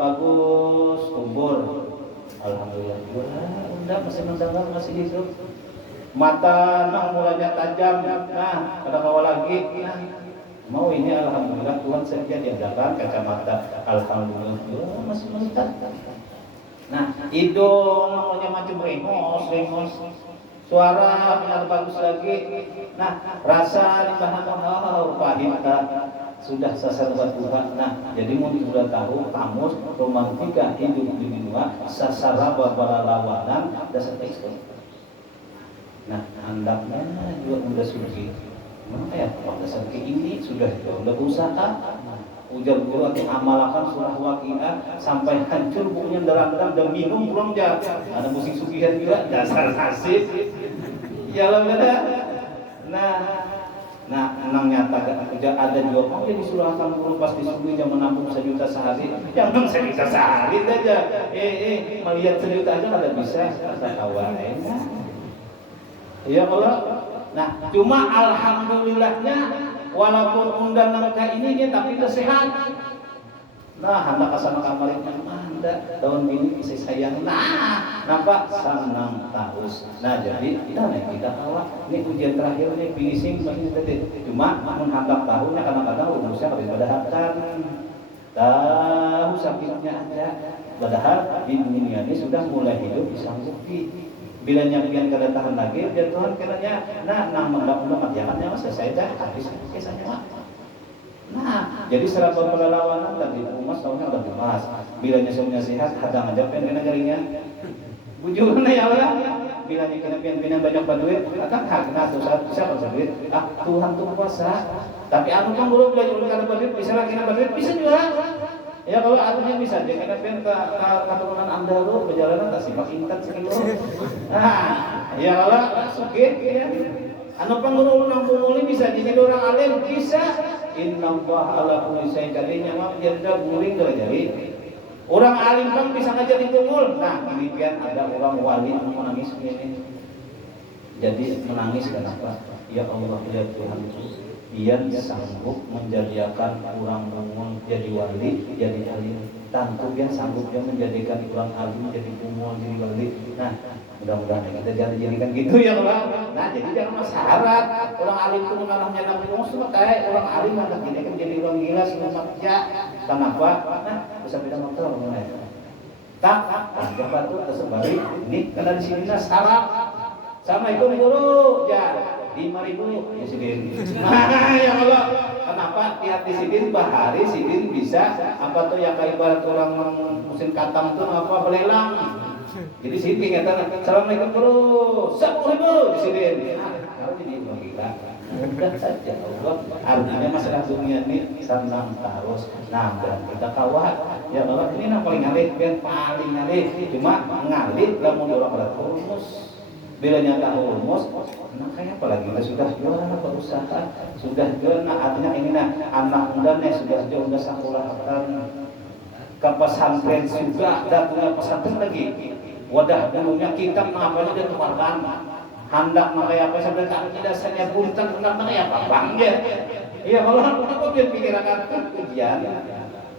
bagus umur alhamdulillah udah masih mendengar masih hidup mata nang mulanya tajam nah ada kawal lagi nah mau ini alhamdulillah Tuhan saja diadakan kacamata alhamdulillah masih melihat. Nah, hidung namanya macam rengos, suara benar bagus lagi. Nah, rasa limpahan pahit sudah sasar buat Tuhan. Nah, jadi mau sudah tahu kamus romantika hidup di dunia sasara babala lawanan dasar ekspor. Nah, hendaknya juga udah suci. Mana ya pada saat ini sudah usaha. Ujar guru atau amalkan surah Waqiah sampai hancur bukunya derang-derang dan minum pulang aja. Ada musik sugihan juga dasar nasib. Ya lah beda. Nah, enang nyata ada juga mau jadi surahkan guru pas disuruh jam menampung 1 juta sehari. Jangan 1 juta sehari aja. Melihat 1 juta aja ada bisa rasa kawan. Ya Allah. Nah, cuma alhamdulillahnya walaupun undan nangka ini tapi sehat. Nah, hendak kasana kamarnya anda tahun ini isi sayang. Nah, nampak senang taus. Nah, jadi kita kalah. Ini ujian terakhir nih finishing masih tadi. Cuma menghantam tahunya kadang-kadang rumusnya daripada akan tahu sakitnya aja. Padahal di dunia ini sudah mulai hidup disanggupi. Bila nyampian kada tahan lagi, biar Tuhan kiranya nang mendak-mendak jangan nyawa selesai dah habis kisahnya. Nah, jadi serabut perlawanan tadi rumah tahunnya udah dibahas. Bila nyesumnya sehat, hadang aja pengen kena jaringnya. Bujurna ya Allah. Bila nyekena pengen banyak duit, akan hak saat bisa kalau duit. Tuhan tuh kuasa. Tapi anu kan guru belajar kada duit, bisa lagi kada duit, bisa juga. Ya kalau artinya bisa, jangan pengen keturunan Anda lu perjalanan tak simak intan segitu. Nah, ya Allah sugih ya. Anu panguru nang pumuli bisa jadi orang alim bisa. Innallaha ala kulli syai'in qadir nyawa jadi guring jadi. Orang alim kan bisa ngajar ditungul. Nah, demikian ada orang wali yang menangis begini. Jadi menangis kenapa? Ya Allah ya Tuhan Dia sanggup menjadikan orang umum jadi wali, jadi alim. Tentu dia sanggup dia menjadikan orang alim jadi umum jadi wali. Nah, Mudah-mudahan kita jangan dijadikan gitu ya orang. Nah jadi jangan masyarakat orang alim itu mengalahnya nabi Muhammad kayak orang alim anak jadi kan jadi orang gila semua kerja. Kenapa? Nah bisa beda motor mulai. Tak, panjang batu tersebari. Ini karena di sini syarat. Assalamualaikum guru, ya 5.000 ya sidin. Nah ya Allah, kenapa tiap di sidin bahari sidin bisa apa tuh yang kayak ibarat orang musim katam tuh apa belelang. Jadi sidin kata Assalamualaikum guru, 10.000 di sidin. Kalau jadi gila. Mudah saja Allah. Artinya masalah dunia ini senang terus. Nah, kita kawat. Ya Allah ini yang paling ngalih, paling ngalih. Cuma ngalih lamun orang berat rumus. Bila nyata rumus, nah kayak apalagi kita sudah jual berusaha, sudah jual. Nah artinya ini nah anak muda nih sudah sekolah ke pesantren juga, dan punya pesantren lagi. Wadah dulunya kitab ngapanya dia tukarkan. Hendak makanya apa sampai tak tidak saya punten hendak makanya apa bang ya. Iya kalau aku dia pikiran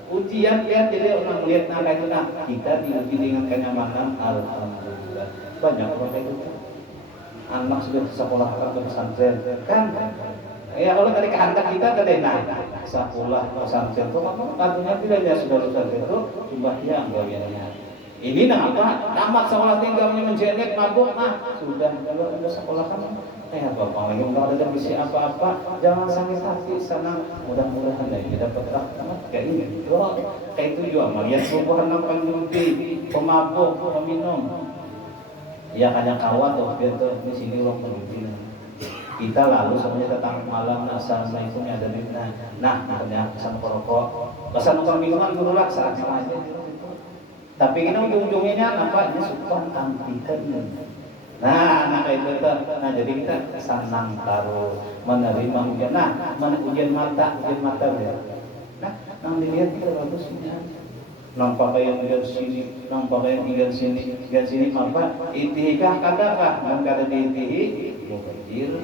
ujian lihat jadi orang melihat nah itu nah kita diuji dengan kenyamanan alhamdulillah banyak orang kayak gitu. Anak sudah sekolah ke pesantren kan ya Allah dari kehendak kita tadi nah sekolah pesantren itu apa artinya tidaknya sudah itu sembahyang bagiannya ini nah apa tamat sekolah tinggalnya menjenek mabuk nah sudah kalau udah sekolah kan apa lagi nggak ada misi apa-apa jangan sakit hati sana mudah-mudahan lagi dapat rahmat kayak ini kayak itu juga melihat perubahan nampak judi pemabuk peminum ya hanya kawat tuh biar tuh di sini orang berhenti kita lalu semuanya tentang malam assalamualaikum ya dan nah makanya pesan perokok pesan untuk minuman guru lah saatnya aja tapi kita ujung-ujungnya apa ini suka tampikan nah kayak itu nah jadi kita senang taruh menerima ujian mana ujian mata ya nah yang dilihat kita bagusnya nampak yang tinggal sini, nampak yang tinggal sini, apa? Itihikah kadakah? Dan kata diitihi, mubajir,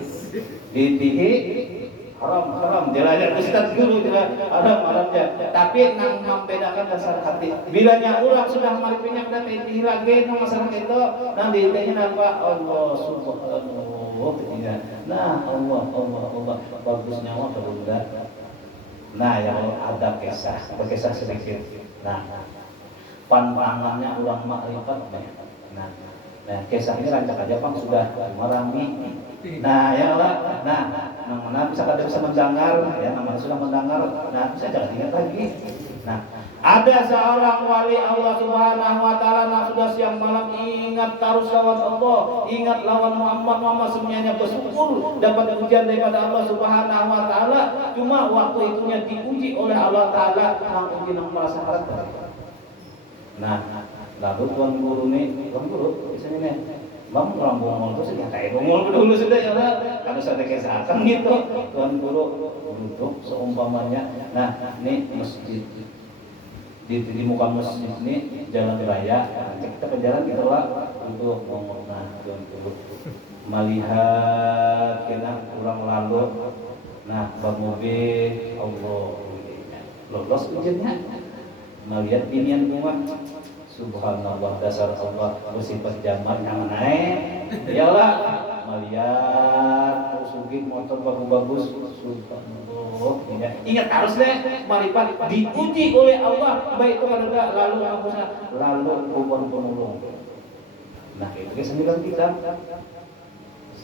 diitihi, haram. Jelasnya Ustaz dulu jelas haramnya. Tapi nang membedakan dasar hati. Bilanya ulang sudah maripinya dan diitihi lagi, nang masalah itu, nang diitihi apa? Allah Subhanahu. Nah Allah, bagusnya Allah berbeda. Nah yang ada kisah sedikit. Nah, pantangannya ulang makrifat banyak. Nah, kisah ini rancak aja Bang sudah merami. Nah, ya Allah. Nah, bisa kada bisa mendengar, ya namanya sudah mendengar. Nah, saya jangan ingat lagi. Nah, ada seorang wali Allah Subhanahu wa taala yang sudah siang malam ingat terus lawan Allah, ingat lawan Muhammad semuanya bersyukur dapat ujian daripada Allah Subhanahu wa taala. Cuma waktu itunya diuji oleh Allah taala nang uji nang merasa harap. Nah, lalu tuan guru di sini nih. Bang orang bongol itu sudah kayak bongol dulu sudah ya lah. Kalau saya kesehatan gitu, tuan guru duduk seumpamanya. Nah, ini masjid di muka masjid ini jalan raya kita ke jalan kita lah untuk nah melihat kita kurang lalu nah bermobil Allah lolos ujiannya melihat inian rumah subhanallah dasar Allah bersifat jaman yang naik iyalah melihat sugih motor bagus-bagus subhanallah ingat harus deh marifat diuji oleh Allah baik itu ada lalu kubur pemulung nah itu ke-9 kita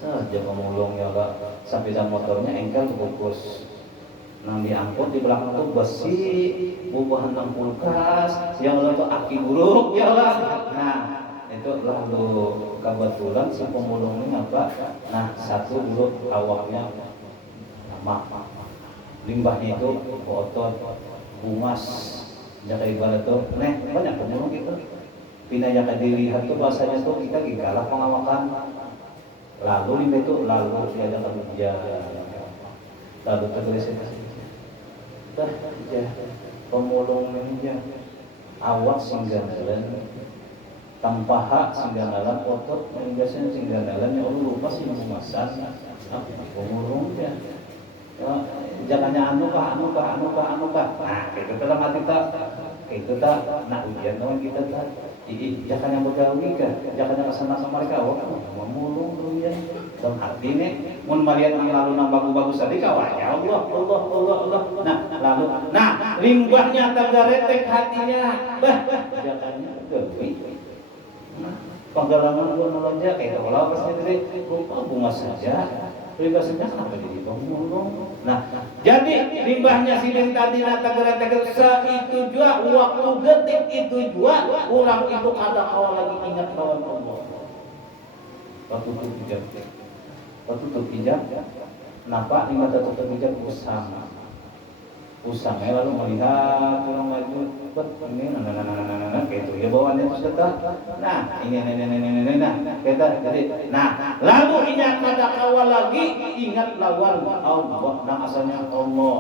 saja pemulung ya Allah sampai motornya engkel kebukus nang diangkut di belakang itu besi bubahan nang kulkas yang Allah itu aki buruk ya Allah nah itu lalu kebetulan si pemulung ini apa nah satu buruk awaknya nama limbahnya itu otot bungas jaga ibarat tuh banyak pemulung gitu pindah jaga dilihat tuh bahasanya tuh kita galah pengawakan lalu limbah itu lalu diadakan ujian lalu tertulis dah ya pemulung ini awak singgalan tanpa hak singgalan otot biasanya singgalan ya Allah lupa sih memasak pemulung ya jangannya anu kah nah itu dalam hati tak itu tak nak ujian teman kita tak Jangan yang begawi kan, jangan yang kesana sama mereka. Wah, memulung tuh ya. Dalam hati nih, mun malian yang lalu nang bagus-bagus tadi kawan. Ya Allah, Allah, Allah, Allah. Nah, lalu, limbahnya tagaretek hatinya. Bah, jangannya begawi. Pengalaman gua melonjak kayak kalau pas dari rupa bunga saja. Limbah saja kenapa jadi pemulung? Nah, jadi limbahnya silin tadi nata gerak itu juga waktu detik itu juga ulang itu ada awal lagi ingat lawan Allah. Waktu tutup hijab, kenapa limbah tutup hijab usang lalu melihat orang maju ini kayak itu ya bawaannya sudah ini kita jadi lalu ingat pada awal lagi ingat lawan Allah asalnya Allah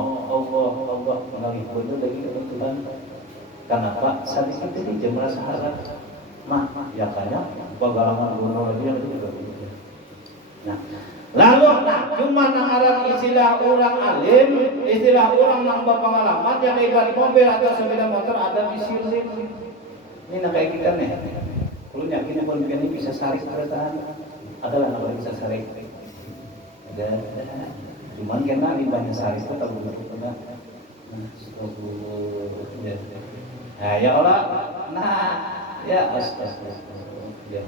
mengalih betul lagi Tuhan kenapa saat itu dia merasa harap ya kayaknya pengalaman gunung lagi yang itu lalu cuma nang istilah orang alim, istilah orang nang berpengalaman yang ibarat mobil atau sepeda motor ada mesin. Ini nak kayak kita nih. Kalau yakin pun begini bisa sarik kereta. Adalah apa bisa sarik? Ada. Cuman karena limbahnya sarik itu tak begitu benar. Nah, ya Allah. Ya astagfirullah. Ya,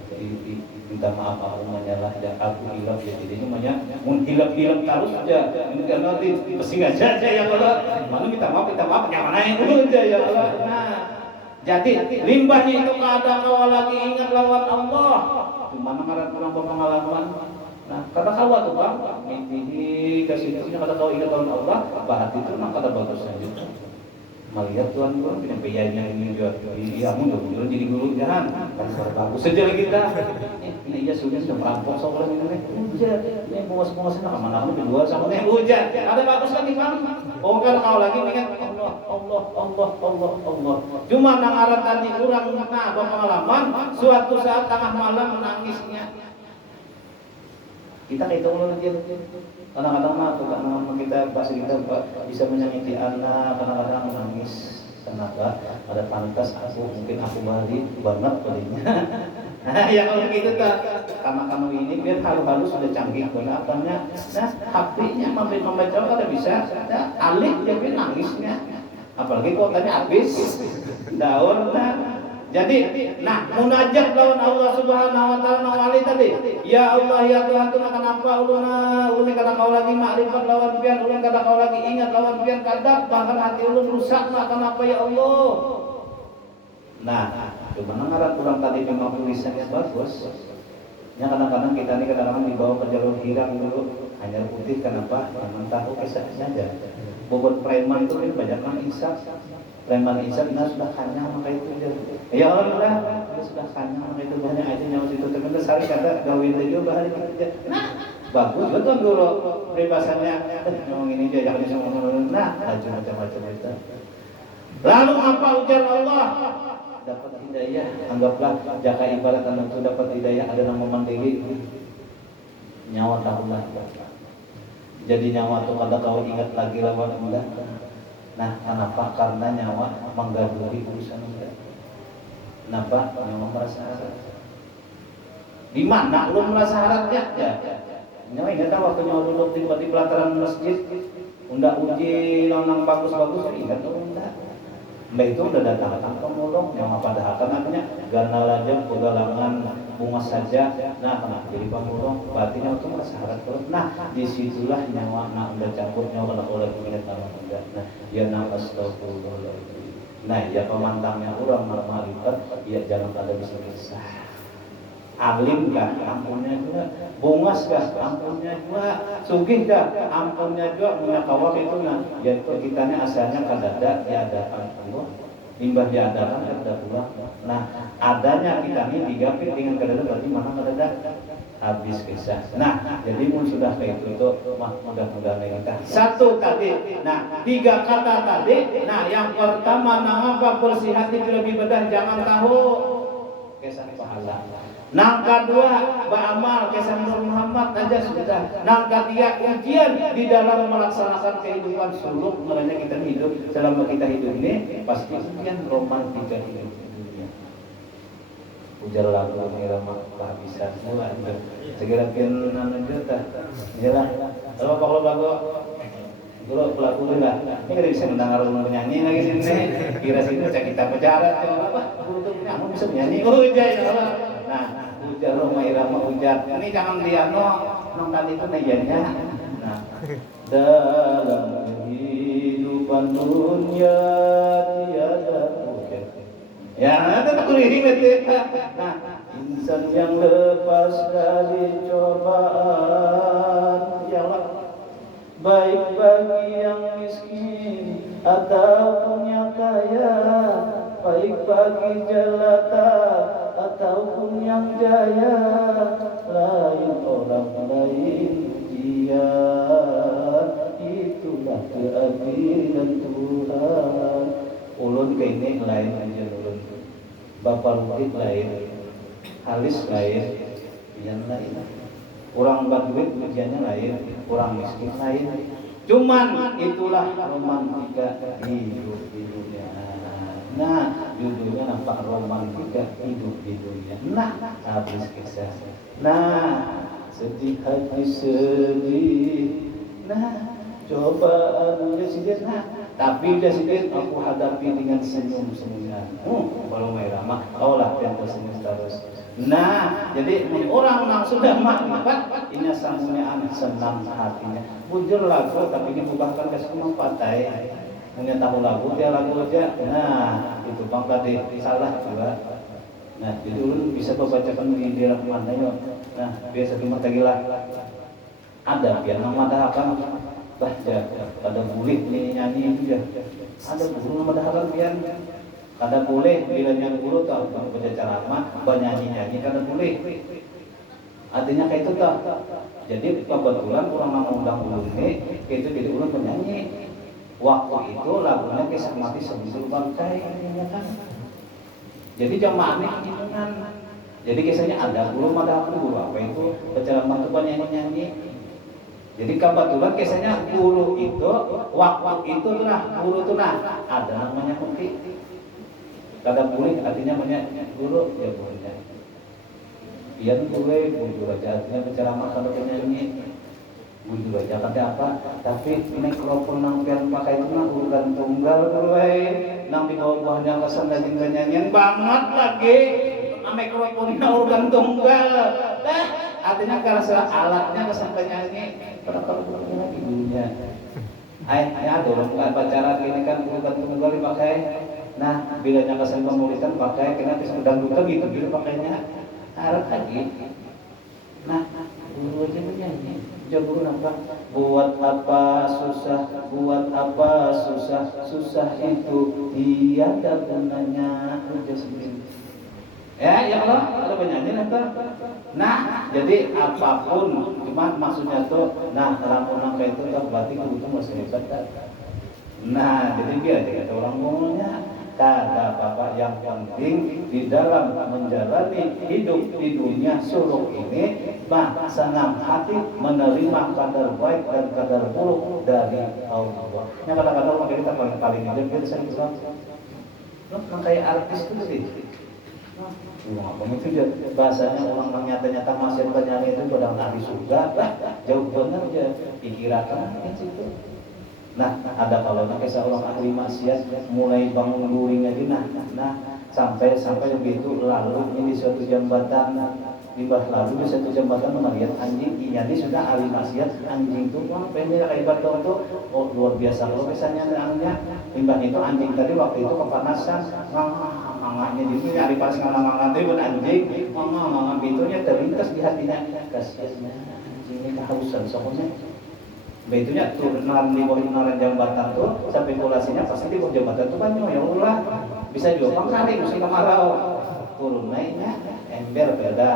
minta maaf aku menyalah ya aku hilaf ya jadi namanya hilaf terus aja ini kan nanti pesing aja ya Allah malu minta maaf yang mana yang dulu aja ya Allah. Jadi limbahnya itu kada kau lagi ingat lawan Allah cuma ngaran kurang pengalaman kata kau tuh bang ini kasih itu kata kau ingat lawan Allah bahas itu kata bagus saja melihat Tuhan guru punya peyanya ini juga iya mundur jadi guru jangan kan suara bagus saja lagi kita ini iya sudah merampok soalnya ini hujan ini bawas-bawasnya kemana di luar sama ini hujan ada bagus lagi bang kan kau lagi ingat Allah cuma nangaran tadi kurang pengalaman suatu saat tengah malam menangisnya kita kayak tahu lagi kadang-kadang tukang kita pasti kita bisa menyakiti anak kadang-kadang menangis kenapa ada pantas mungkin aku balik banget palingnya ya kalau begitu karena kamu ini biar halus sudah canggih apanya HP-nya membaca kada bisa alih dia nangisnya apalagi kuotanya habis daun jadi, munajat lawan Allah Subhanahu wa taala wali tadi. Ya Allah ya Tuhan kenapa ulun kada kau lagi makrifat lawan pian, ulun kada kau lagi ingat lawan pian kada bahkan hati ulun rusak kenapa ya Allah. Cuma ngaran kurang tadi memang tulisannya bagus. Ya kadang-kadang kita ini kadang-kadang dibawa ke jalur hirang dulu hanya putih kenapa? Memang tahu kisahnya aja. Bobot preman itu kan banyak kan insaf. Preman insaf sudah kanyang maka itu ya Allah sudah kanyang maka itu banyak aja nyawa situ terkenal sari kata gawin lagi bahari kerja bagus betul guru bebasannya ngomong ini aja jangan bisa ngomong macam-macam itu lalu apa ujar Allah dapat hidayah anggaplah jaka ibarat anak itu dapat hidayah ada nama mandiri nyawa tahulah jadi nyawa itu kada kau ingat lagi lawan Allah. Kenapa? Karena nyawa menggaburi urusan Allah. Kenapa? Nyawa merasa harat. Di mana lu merasa haratnya? Ya. Nyawa ingat waktu nyawa duduk di pelataran masjid, unda uji nang bagus-bagus, ingat tuh unda. Mbak itu udah datang pemulung nyawa padahal anaknya ganal aja pegalangan bunga saja. Kenapa jadi pemulung? Berarti nyawa itu merasa harat terus. Disitulah nyawa udah campur nyawa kalau oleh pengingat nama enggak. Ya astagfirullahaladzim. Ya pemantangnya orang marifat ya jangan ada bisa alim kah ampunnya juga bungas kah ampunnya juga sugih kah ampunnya juga punya kawal itu yaitu kitanya asalnya kadada diadakan Allah limbah diadakan kada pulang adanya kita ini digapit dengan kadada berarti mana kadada habis kisah. Jadi mun sudah kayak itu mudah-mudahan kita. Satu tadi. Tiga kata tadi. Yang pertama apa bersih hati lebih bedah jangan tahu kisah pahala. Kedua beramal kisah Muhammad aja sudah. Ketiga ujian di dalam melaksanakan kehidupan suluk makanya kita hidup selama kita hidup ini pasti ujian romantika hidup. ujar lagu irama kehabisan mulai segera pian anu teh jelah kalau lagu dulu pelaku lah ini kan bisa mendengar orang menyanyi lagi sini kira sini cek kita penjara apa guru tuh kamu bisa menyanyi ujar nah ujar Roma irama ujar ini jangan lihat nonton itu nayanya nah dalam kehidupan dunia tiada ujar ya ada tak ingat ya nah insan yang lepas dari cobaan ya Allah baik bagi yang miskin ataupun yang kaya, baik bagi jelata ataupun yang jaya, lain orang lain ujian, itulah keadilan Tuhan. Ulun kini lain aja ulun, Bapak Lukit lain, Halis lain, yang lain. Orang berduit ujiannya lain, orang miskin lain. Cuman itulah romantika hidup di dunia. Nah, judulnya nampak romantika hidup di dunia. Nah, habis kisah. Nah, sedih hati sedih. Nah, cobaan sedih. Nah, tapi sedih aku hadapi dengan senyum-senyuman. Kalau merah mah, kaulah yang tersenyum terus. Nah, jadi orang sudah makrifat, ini sanggunya anak senang hatinya. Bujur lagu, tapi ini bukan ke semua partai. Punya tahu lagu, dia lagu aja. Nah, itu bang tadi salah juga. Nah, jadi ulun bisa membacakan di daerah mana yuk. Nah, biasa cuma tagilah. Ada biar nama ada apa? Baca, ada bulik nih nyanyi itu ya. Ada guru nama ada biar. Kada boleh bila nyanyi guru tahu baca ceramah, nyanyi kada boleh. Artinya kayak itu tak. Jadi kebetulan orang mengundang ulun ini, itu jadi ulun penyanyi. Waktu itu lagunya kisah mati sebelum bangkai, kan. Jadi jamaahnya gitu kan. Jadi kisahnya ada guru apa itu berceramah itu nyanyi. Jadi kebetulan kisahnya guru itu waktu itu tuh nah guru tuh nah ada namanya kunti. Kada boleh artinya banyak guru ya boleh. Pian boleh bujur aja artinya berceramah kalau penyanyi. Bujur aja kata apa? Tapi mikrofon nang pian pakai itu mah urutan tunggal boleh. Nang di bawah-bawahnya kesan daging penyanyian banget lagi. Mikrofonnya urutan tunggal. Artinya kalau alatnya kesan penyanyi kalau lagi dunia. Ayatnya ada orang bukan pacaran ini kan urutan tunggal dipakai. Nah, bila nyangka kesan pemulisan pakai, kena pisang dangdutan gitu, bila pakainya harap lagi. Nah, dulu aja menyanyi. Jago nampak buat apa susah itu tiada gunanya. Ya Allah, ada penyanyi nanti. Nah, jadi apapun, cuma maksudnya tuh, nah orang kayak itu tak berarti itu masih hebat. Nah, jadi dia kata orang ngomongnya. Kada apa-apa yang penting di dalam menjalani hidup di dunia suluk ini senang hati menerima kadar baik dan kadar buruk dari Allah. Yang kadang-kadang makanya kita paling ini kita sering bilang, kayak artis itu sih. Itu dia bahasanya orang nyata-nyata masih penyanyi itu pada ahli surga, jauh benar ya pikiran itu. Nah, ada kalau kisah orang ahli maksiat mulai bangun luring aja nah sampai begitu lalu ini di suatu jambatan limbah lalu di suatu jambatan melihat anjing ini sudah ahli maksiat anjing itu pendek kayak batu itu luar biasa kalau misalnya anjingnya limbah itu anjing tadi waktu itu kepanasan manganya itu nyari pas ngamang itu buat anjing mangga pintunya terlintas di hatinya kasihannya anjing ini kehausan soalnya beitunya turunan di bawah jambatan tuh sampai populasinya pasti di bawah jambatan tuh banyak ya Allah bisa juga pangkali musim kemarau turun naiknya ember beda.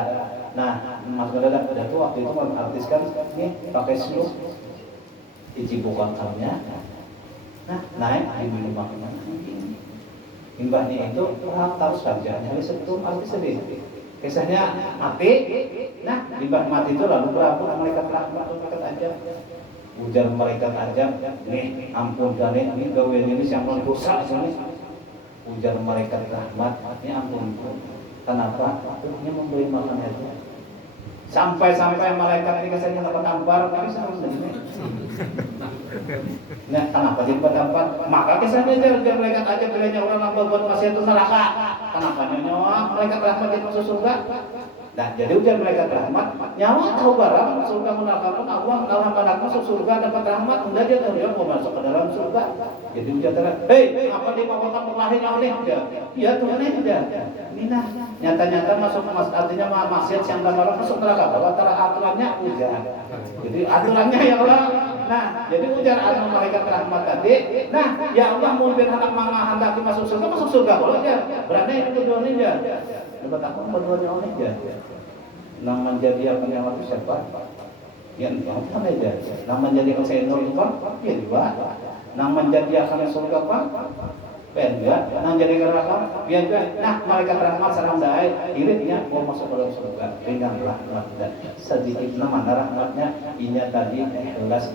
Nah mas beda tuh waktu itu artis kan nih pakai slug dicibukkan kalnya nah naik di minum makanan imbahnya itu tahu saja nyari setum artis sedih kisahnya mati nah limbah mati itu lalu berapa malaikat aja ujar malaikat aja nih ampun dane ini gawean ini siapa dosa ini ujar malaikat rahmat ini ampun Kenapa? Dia memberi makan aja. Sampai malaikat ini kesannya dapat tampar, tapi sama sendiri. Nah, kenapa jadi bertampar? Maka kesannya dia malaikat aja bilangnya orang yang berbuat maksiat itu neraka. Kenapa nyawa malaikat rahmat jadi masuk surga? Nah, jadi ujian malaikat rahmat, nyawa tahu barang surga neraka pun Allah kalau anak masuk surga dapat rahmat, enggak dia tahu dia mau masuk ke dalam surga. Jadi ujian terang, hei, apa dia mau makan perlahin oleh dia? Iya Tuhan dia. Minah, nyata-nyata masuk artinya maksiat yang malam masuk neraka. Bahwa aturannya ujian. Jadi aturannya ya Allah. Nah, jadi ujar anu malaikat rahmat tadi. Nah, ya Allah mau biar anak menghendaki masuk surga kalau dia berani itu doa dia. Dapat aku berdoanya oleh dia. Nang menjadi apa yang aku siapa? Yang apa aja. Nang menjadi senior itu ya juga. Nang menjadi akan surga apa? Enggak, nang jadi neraka, biar juga. Nah, malaikat rahmat sareng dae, iritnya mau masuk ke dalam surga. Ringan rahmatnya, sedikit nama rahmatnya. Inya tadi gelas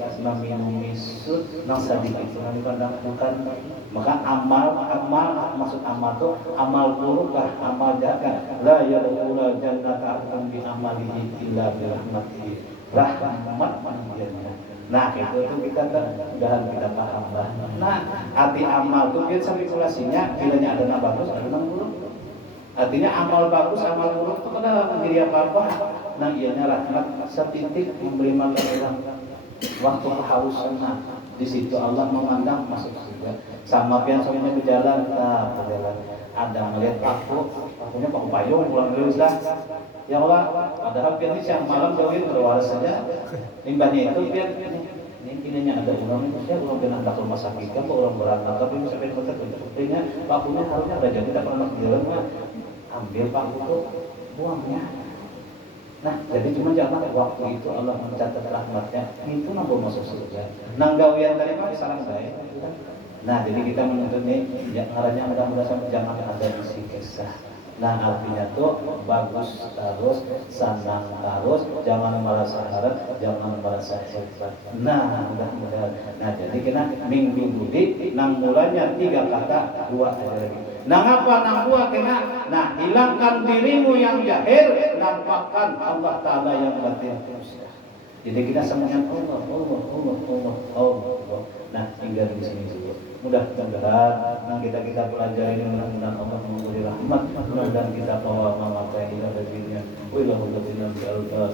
minum misut, nang sedikit nang dipandang bukan. Maka amal maksud amal itu amal buruk lah, amal jahat. La yadkhulul jannata ahadun bi amalihi illa bi rahmatihi. Rahmat manjanya. Nah, itu kita mudahan kita paham lah. Nah, arti amal itu biar spekulasinya bilanya ada yang bagus, ada yang buruk. Artinya amal bagus, amal buruk itu kada menjadi apa-apa. Nah, ianya rahmat setitik memberi makan orang waktu kehausan. Nah, di situ Allah memandang masuk surga. Sama pian soalnya berjalan, berjalan. Ada melihat pakunya paku payung pulang dulu lah. Ya Allah, padahal pian ini siang malam jauhin berwaras saja. Limbahnya itu pian ini kininya ada ulang itu saya ulang pernah tak rumah sakit kan orang berangkat tapi bisa pengen betul sepertinya pakunya harusnya ada jadi tak pernah jalan mah ambil paku itu buangnya. Nah, jadi cuma jangan waktu itu Allah mencatat rahmatnya itu mampu masuk surga. Nanggawian tadi mah salam saya. Nah, jadi kita menuntut nih arahnya mudah-mudahan jangan ada isi kisah. Nah, artinya tuh bagus terus, senang terus, jangan merasa harap, jangan merasa hebat. Nah, mudah-mudahan. Nah, jadi kita minggu budi, nang mulanya 3 kata, 2 aja lagi. Nang apa nang buat kena? Nah, hilangkan dirimu yang jahil, nampakkan Allah Ta'ala yang batin. Jadi kita semuanya Allah. Nah, tinggal di sini dulu. Mudah-mudahan kita pelajari ini mudah-mudahan Allah memberi rahmat, mudah-mudahan kita bawa memakai ibadah dirinya. Wa ilahul ladzi lam yalqa.